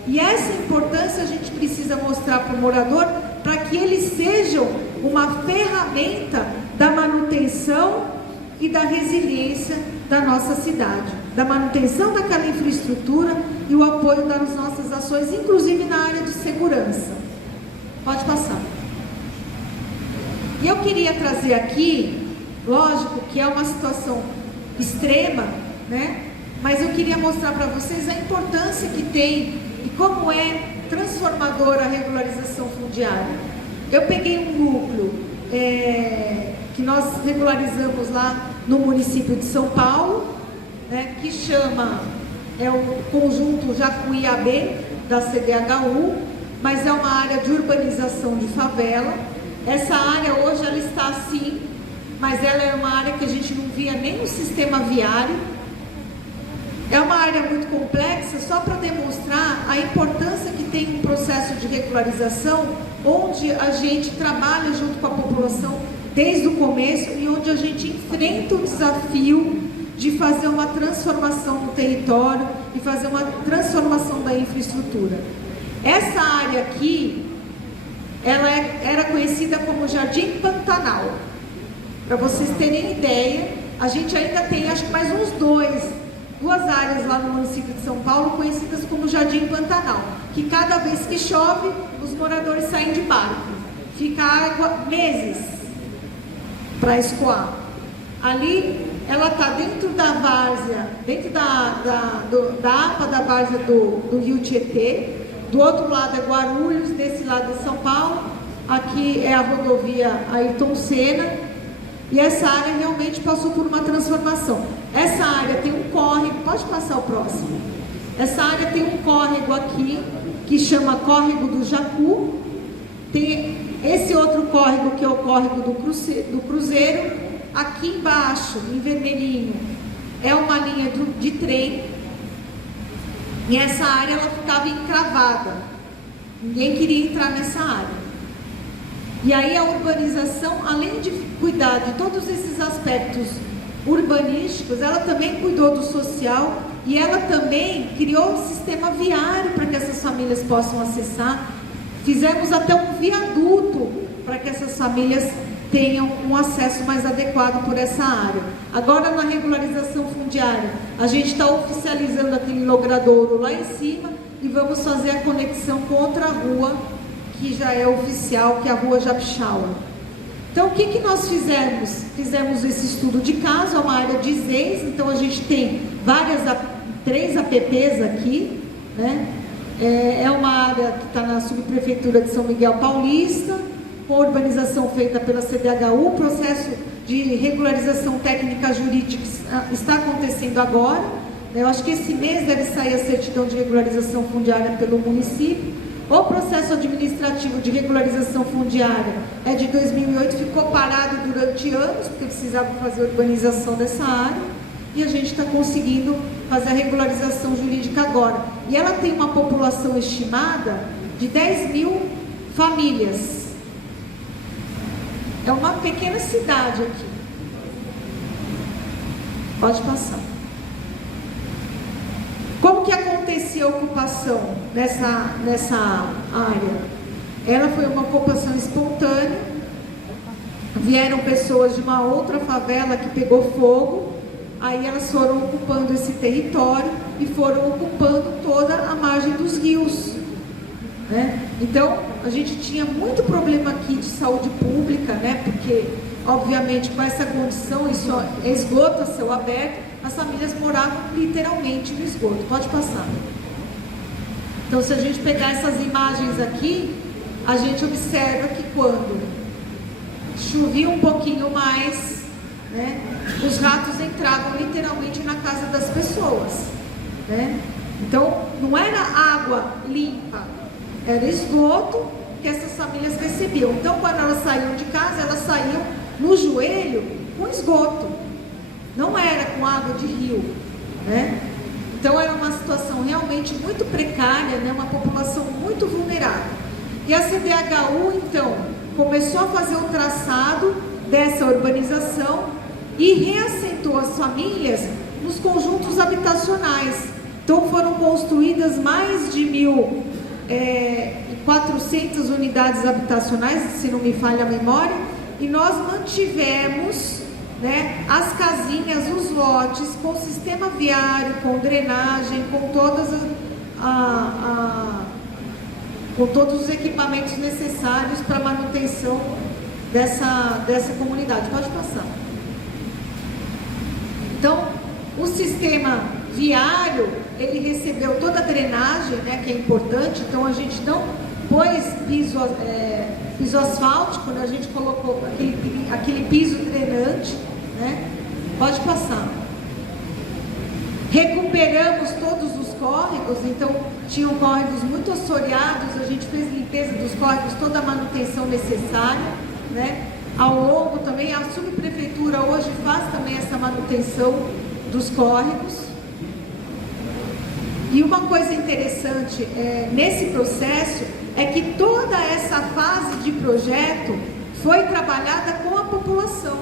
e essa importância a gente precisa mostrar para o morador, para que eles sejam uma ferramenta da manutenção e da resiliência da nossa cidade, da manutenção daquela infraestrutura e o apoio das nossas ações, inclusive na área de segurança. Pode passar. E eu queria trazer aqui, lógico que é uma situação extrema, né? Mas eu queria mostrar para vocês a importância que tem e como é transformadora a regularização fundiária. Eu peguei um núcleo que nós regularizamos lá no município de São Paulo, né, que é o conjunto Jacuí-AB da CDHU, mas é uma área de urbanização de favela. Essa área hoje ela está assim, mas ela é uma área que a gente não via nem no sistema viário. É uma área muito complexa, só para demonstrar a importância que tem um processo de regularização, onde a gente trabalha junto com a população desde o começo e onde a gente enfrenta o desafio de fazer uma transformação no território e fazer uma transformação da infraestrutura. Essa área aqui, ela era conhecida como Jardim Pantanal. Para vocês terem ideia, a gente ainda tem, acho que mais uns duas áreas lá no município de São Paulo conhecidas como Jardim Pantanal, que cada vez que chove, os moradores saem de barco. Fica água meses para escoar. Ali, ela está dentro da várzea, dentro da APA da várzea do Rio Tietê. Do outro lado é Guarulhos, desse lado é São Paulo. Aqui é a rodovia Ayrton Senna. E essa área realmente passou por uma transformação. Essa área tem um córrego, pode passar o próximo. Essa área tem um córrego aqui, que chama Córrego do Jacu. Tem esse outro córrego, que é o Córrego do Cruzeiro. Aqui embaixo, em vermelhinho, é uma linha de trem. E essa área ela ficava encravada. Ninguém queria entrar nessa área. E aí a urbanização, além de cuidar de todos esses aspectos urbanísticos, ela também cuidou do social e ela também criou um sistema viário para que essas famílias possam acessar. Fizemos até um viaduto para que essas famílias tenham um acesso mais adequado por essa área. Agora, na regularização fundiária, a gente está oficializando aquele logradouro lá em cima e vamos fazer a conexão com outra rua que já é oficial, que é a Rua Japixaua. Então, o que nós fizemos? Fizemos esse estudo de caso, é uma área de ZEIS, então a gente tem 3 APPs aqui, né? É uma área que está na subprefeitura de São Miguel Paulista, com urbanização feita pela CDHU, o processo de regularização técnica jurídica está acontecendo agora. Eu acho que esse mês deve sair a certidão de regularização fundiária pelo município. O processo administrativo de regularização fundiária é de 2008, ficou parado durante anos, porque precisava fazer a urbanização dessa área, e a gente está conseguindo fazer a regularização jurídica agora. E ela tem uma população estimada de 10 mil famílias. É uma pequena cidade aqui. Pode passar. Como que acontecia a ocupação nessa área? Ela foi uma ocupação espontânea. Vieram pessoas de uma outra favela que pegou fogo. Aí elas foram ocupando esse território e foram ocupando toda a margem dos rios, né? Então, a gente tinha muito problema aqui de saúde pública, né? Porque, obviamente, com essa condição, isso é esgoto a céu aberto, as famílias moravam literalmente no esgoto. Pode passar. Então, se a gente pegar essas imagens aqui, a gente observa que quando chovia um pouquinho mais, né, os ratos entravam literalmente na casa das pessoas, né? Então, não era água limpa, era esgoto que essas famílias recebiam. Então, quando elas saíam de casa, elas saíam no joelho com esgoto, não era com água de rio, né? Então, era uma situação realmente muito precária, né? Uma população muito vulnerável. E a CDHU, então, começou a fazer o traçado dessa urbanização e reassentou as famílias nos conjuntos habitacionais. Então, foram construídas mais de 1.400 unidades habitacionais, se não me falha a memória, e nós mantivemos, né, as casinhas, os lotes, com sistema viário, com drenagem, com todos os equipamentos necessários para a manutenção dessa comunidade. Pode passar. Então, o sistema viário, ele recebeu toda a drenagem, né, que é importante. Então, a gente não pôs piso asfáltico, né, a gente colocou aquele piso drenante, né? Pode passar. Recuperamos todos os córregos, então tinham córregos muito assoreados, a gente fez limpeza dos córregos, toda a manutenção necessária, né? Ao longo também, a subprefeitura hoje faz também essa manutenção dos córregos. E uma coisa interessante nesse processo é que toda essa fase de projeto foi trabalhada com a população.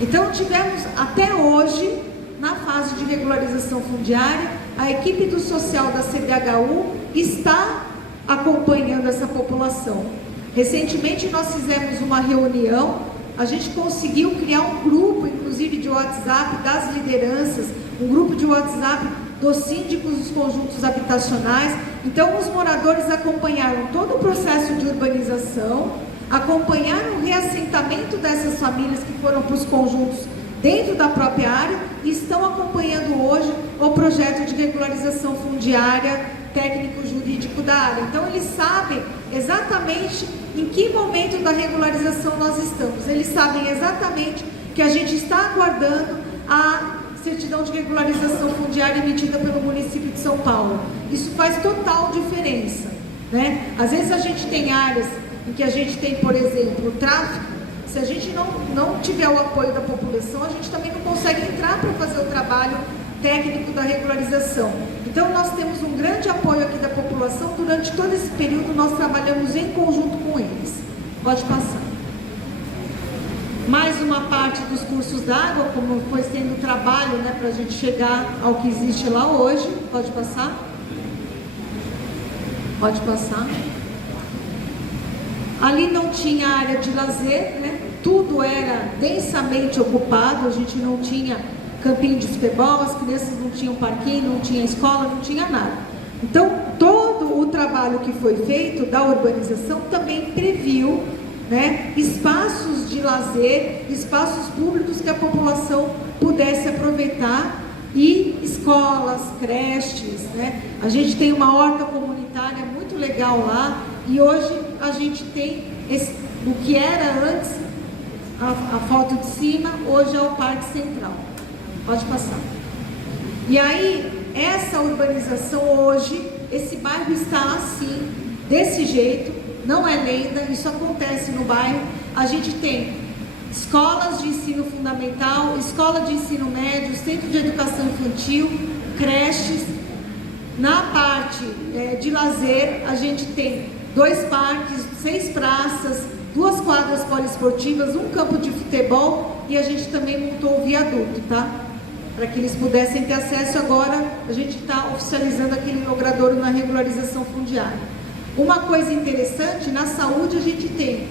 Então, tivemos até hoje, na fase de regularização fundiária, a equipe do social da CDHU está acompanhando essa população. Recentemente nós fizemos uma reunião, a gente conseguiu criar um grupo, inclusive de WhatsApp das lideranças, um grupo de WhatsApp dos síndicos dos conjuntos habitacionais. Então os moradores acompanharam todo o processo de urbanização, acompanharam o reassentamento dessas famílias que foram para os conjuntos dentro da própria área e estão acompanhando hoje o projeto de regularização fundiária técnico-jurídico da área. Então, eles sabem exatamente em que momento da regularização nós estamos. Eles sabem exatamente que a gente está aguardando a certidão de regularização fundiária emitida pelo município de São Paulo. Isso faz total diferença, né? Às vezes a gente tem áreas em que a gente tem, por exemplo, o tráfico. Se a gente não tiver o apoio da população, a gente também não consegue entrar para fazer o trabalho técnico da regularização. Então, nós temos um grande apoio aqui da população. Durante todo esse período, nós trabalhamos em conjunto com eles. Pode passar. Mais uma parte dos cursos d'água, como foi sendo o trabalho, né, para a gente chegar ao que existe lá hoje. Pode passar. Pode passar. Ali não tinha área de lazer, né? Tudo era densamente ocupado, a gente não tinha campinho de futebol, as crianças não tinham parquinho, não tinha escola, não tinha nada. Então, todo o trabalho que foi feito da urbanização também previu, né, espaços de lazer, espaços públicos que a população pudesse aproveitar, e escolas, creches, né? A gente tem uma horta comunitária muito legal lá, e hoje a gente tem o que era antes, a foto de cima, hoje é o Parque Central. Pode passar. E aí, essa urbanização hoje, esse bairro está assim, desse jeito, não é lenda, isso acontece no bairro. A gente tem escolas de ensino fundamental, escola de ensino médio, centro de educação infantil, creches. Na parte de lazer, a gente tem 2 parques, 6 praças, 2 quadras poliesportivas, um campo de futebol, e a gente também montou o viaduto, tá? Para que eles pudessem ter acesso. Agora a gente está oficializando aquele logradouro na regularização fundiária. Uma coisa interessante, na saúde a gente tem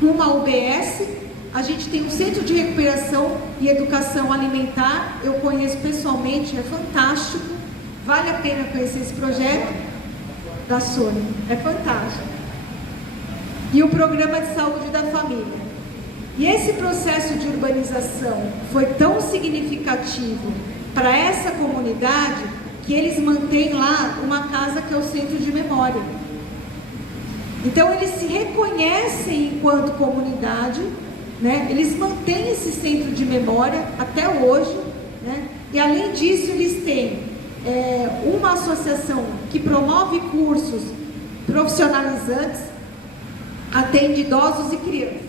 uma UBS, a gente tem um centro de recuperação e educação alimentar, eu conheço pessoalmente, é fantástico, vale a pena conhecer esse projeto da Sônia, é fantástico. E o programa de saúde da família. E esse processo de urbanização foi tão significativo para essa comunidade que eles mantêm lá uma casa que é o centro de memória. Então eles se reconhecem enquanto comunidade, né? Eles mantêm esse centro de memória até hoje, né? E além disso eles têm uma associação que promove cursos profissionalizantes, atende idosos e crianças.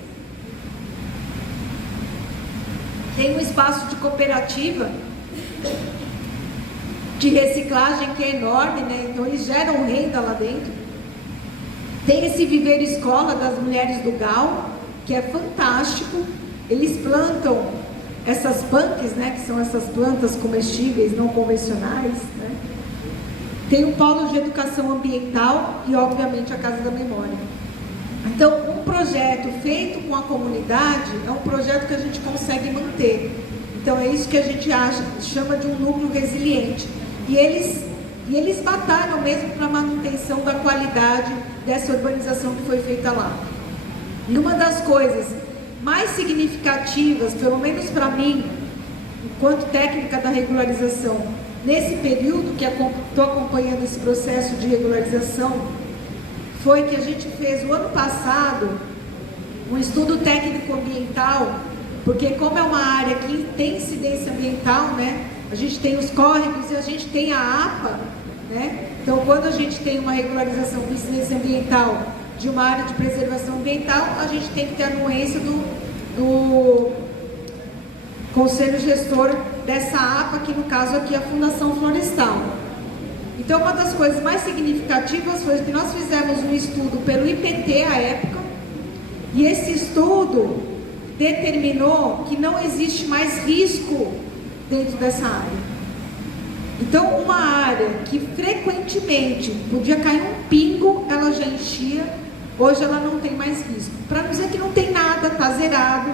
Tem um espaço de cooperativa de reciclagem que é enorme, né? Então eles geram renda lá dentro. Tem esse viveiro escola das mulheres do GAL, que é fantástico. Eles plantam essas punks, né? Que são essas plantas comestíveis não convencionais, né? Tem um polo de educação ambiental e, obviamente, a Casa da Memória. Então, um projeto feito com a comunidade é um projeto que a gente consegue manter. Então, é isso que a gente chama de um núcleo resiliente. E eles batalham mesmo para a manutenção da qualidade dessa urbanização que foi feita lá. E uma das coisas mais significativas, pelo menos para mim, enquanto técnica da regularização, nesse período que estou acompanhando esse processo de regularização, foi que a gente fez o ano passado um estudo técnico ambiental, porque como é uma área que tem incidência ambiental, né? A gente tem os córregos e a gente tem a APA, né? Então, quando a gente tem uma regularização com incidência ambiental de uma área de preservação ambiental, a gente tem que ter a anuência do Conselho Gestor dessa APA, que no caso aqui é a Fundação Florestal. Então, uma das coisas mais significativas foi que nós fizemos um estudo pelo IPT à época, e esse estudo determinou que não existe mais risco dentro dessa área. Então, uma área que frequentemente podia cair um pingo, ela já enchia, hoje ela não tem mais risco. Para não dizer que não tem nada, está zerado,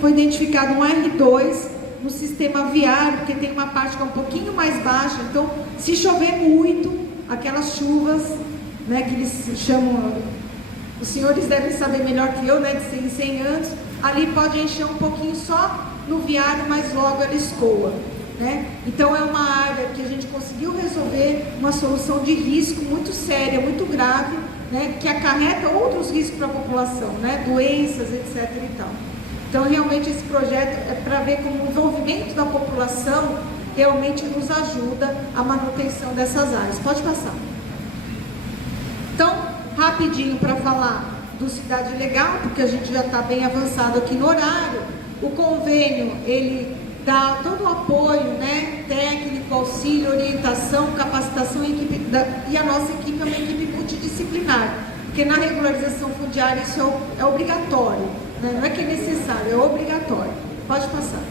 foi identificado um R2 no sistema viário, porque tem uma parte que é um pouquinho mais baixa, então se chover muito, aquelas chuvas, né, que eles chamam, os senhores devem saber melhor que eu, né, de 100 em 100 anos, ali pode encher um pouquinho só no viário, mas logo ela escoa, né? Então é uma área que a gente conseguiu resolver uma solução de risco muito séria, muito grave, né, que acarreta outros riscos para a população, né, doenças, etc. e tal. Então, realmente, esse projeto é para ver como o envolvimento da população realmente nos ajuda à manutenção dessas áreas. Pode passar. Então, rapidinho para falar do Cidade Legal, porque a gente já está bem avançado aqui no horário. O convênio, ele dá todo o apoio, né, técnico, auxílio, orientação, capacitação e a nossa equipe é uma equipe multidisciplinar, porque na regularização fundiária isso é obrigatório, né? Não é que é necessário, é obrigatório. Pode passar.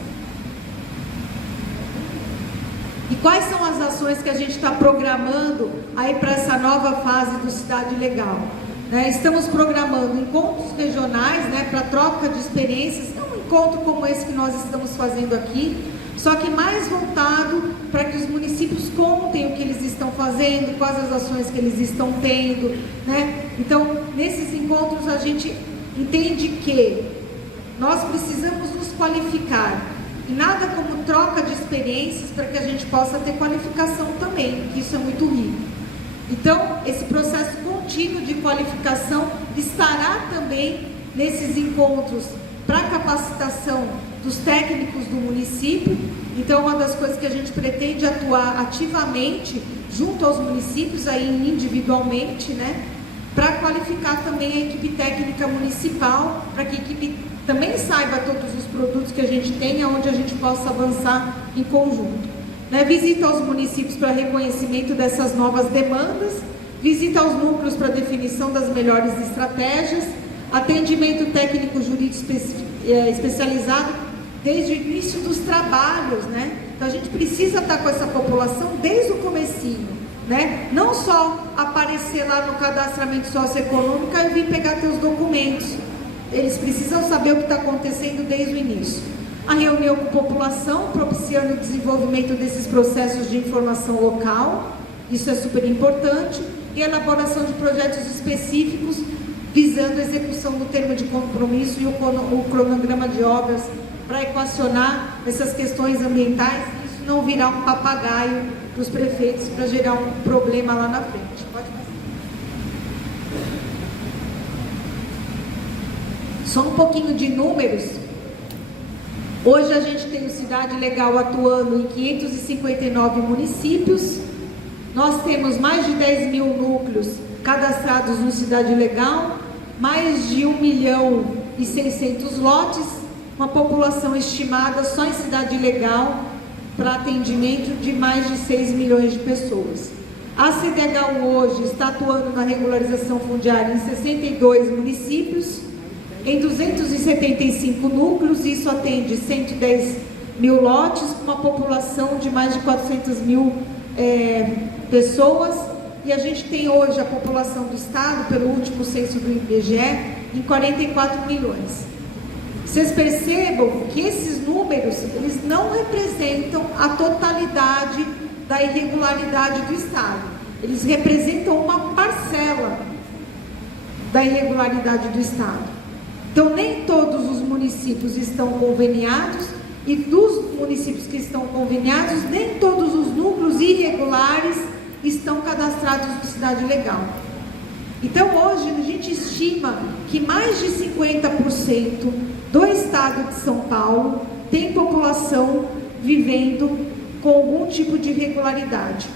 E quais são as ações que a gente está programando aí para essa nova fase do Cidade Legal? Né? Estamos programando encontros regionais, né, para troca de experiências, um encontro como esse que nós estamos fazendo aqui, só que mais voltado para que os municípios contem o que eles estão fazendo, quais as ações que eles estão tendo, né? Então, nesses encontros a gente entende que nós precisamos nos qualificar, e nada como troca de experiências para que a gente possa ter qualificação também, que isso é muito rico. Então, esse processo contínuo de qualificação estará também nesses encontros para capacitação dos técnicos do município. Então, uma das coisas que a gente pretende atuar ativamente junto aos municípios, aí individualmente, né, para qualificar também a equipe técnica municipal, para que a equipe também saiba todos os produtos que a gente tem, onde a gente possa avançar em conjunto. Né, visita aos municípios para reconhecimento dessas novas demandas, visita aos núcleos para definição das melhores estratégias, atendimento técnico jurídico especializado desde o início dos trabalhos, né? Então a gente precisa estar com essa população desde o comecinho, né? Não só aparecer lá no cadastramento socioeconômico e vir pegar teus documentos. Eles precisam saber o que está acontecendo desde o início. A reunião com a população, propiciando o desenvolvimento desses processos de informação local, isso é super importante, e a elaboração de projetos específicos visando a execução do termo de compromisso e o cronograma de obras para equacionar essas questões ambientais, isso não virar um papagaio para os prefeitos para gerar um problema lá na frente. Pode passar. Só um pouquinho de números. Hoje a gente tem o Cidade Legal atuando em 559 municípios. Nós temos mais de 10 mil núcleos cadastrados no Cidade Legal, mais de 1.600.000 lotes, uma população estimada só em Cidade Legal para atendimento de mais de 6 milhões de pessoas. A CDHU hoje está atuando na regularização fundiária em 62 municípios, em 275 núcleos, isso atende 110 mil lotes, uma população de mais de 400.000 pessoas, e a gente tem hoje a população do estado, pelo último censo do IBGE, em 44 milhões. Vocês percebam que esses números, eles não representam a totalidade da irregularidade do estado, eles representam uma parcela da irregularidade do estado. Então, nem todos os municípios estão conveniados, e dos municípios que estão conveniados, nem todos os núcleos irregulares estão cadastrados no Cidade Legal. Então, hoje, a gente estima que mais de 50% do estado de São Paulo tem população vivendo com algum tipo de irregularidade.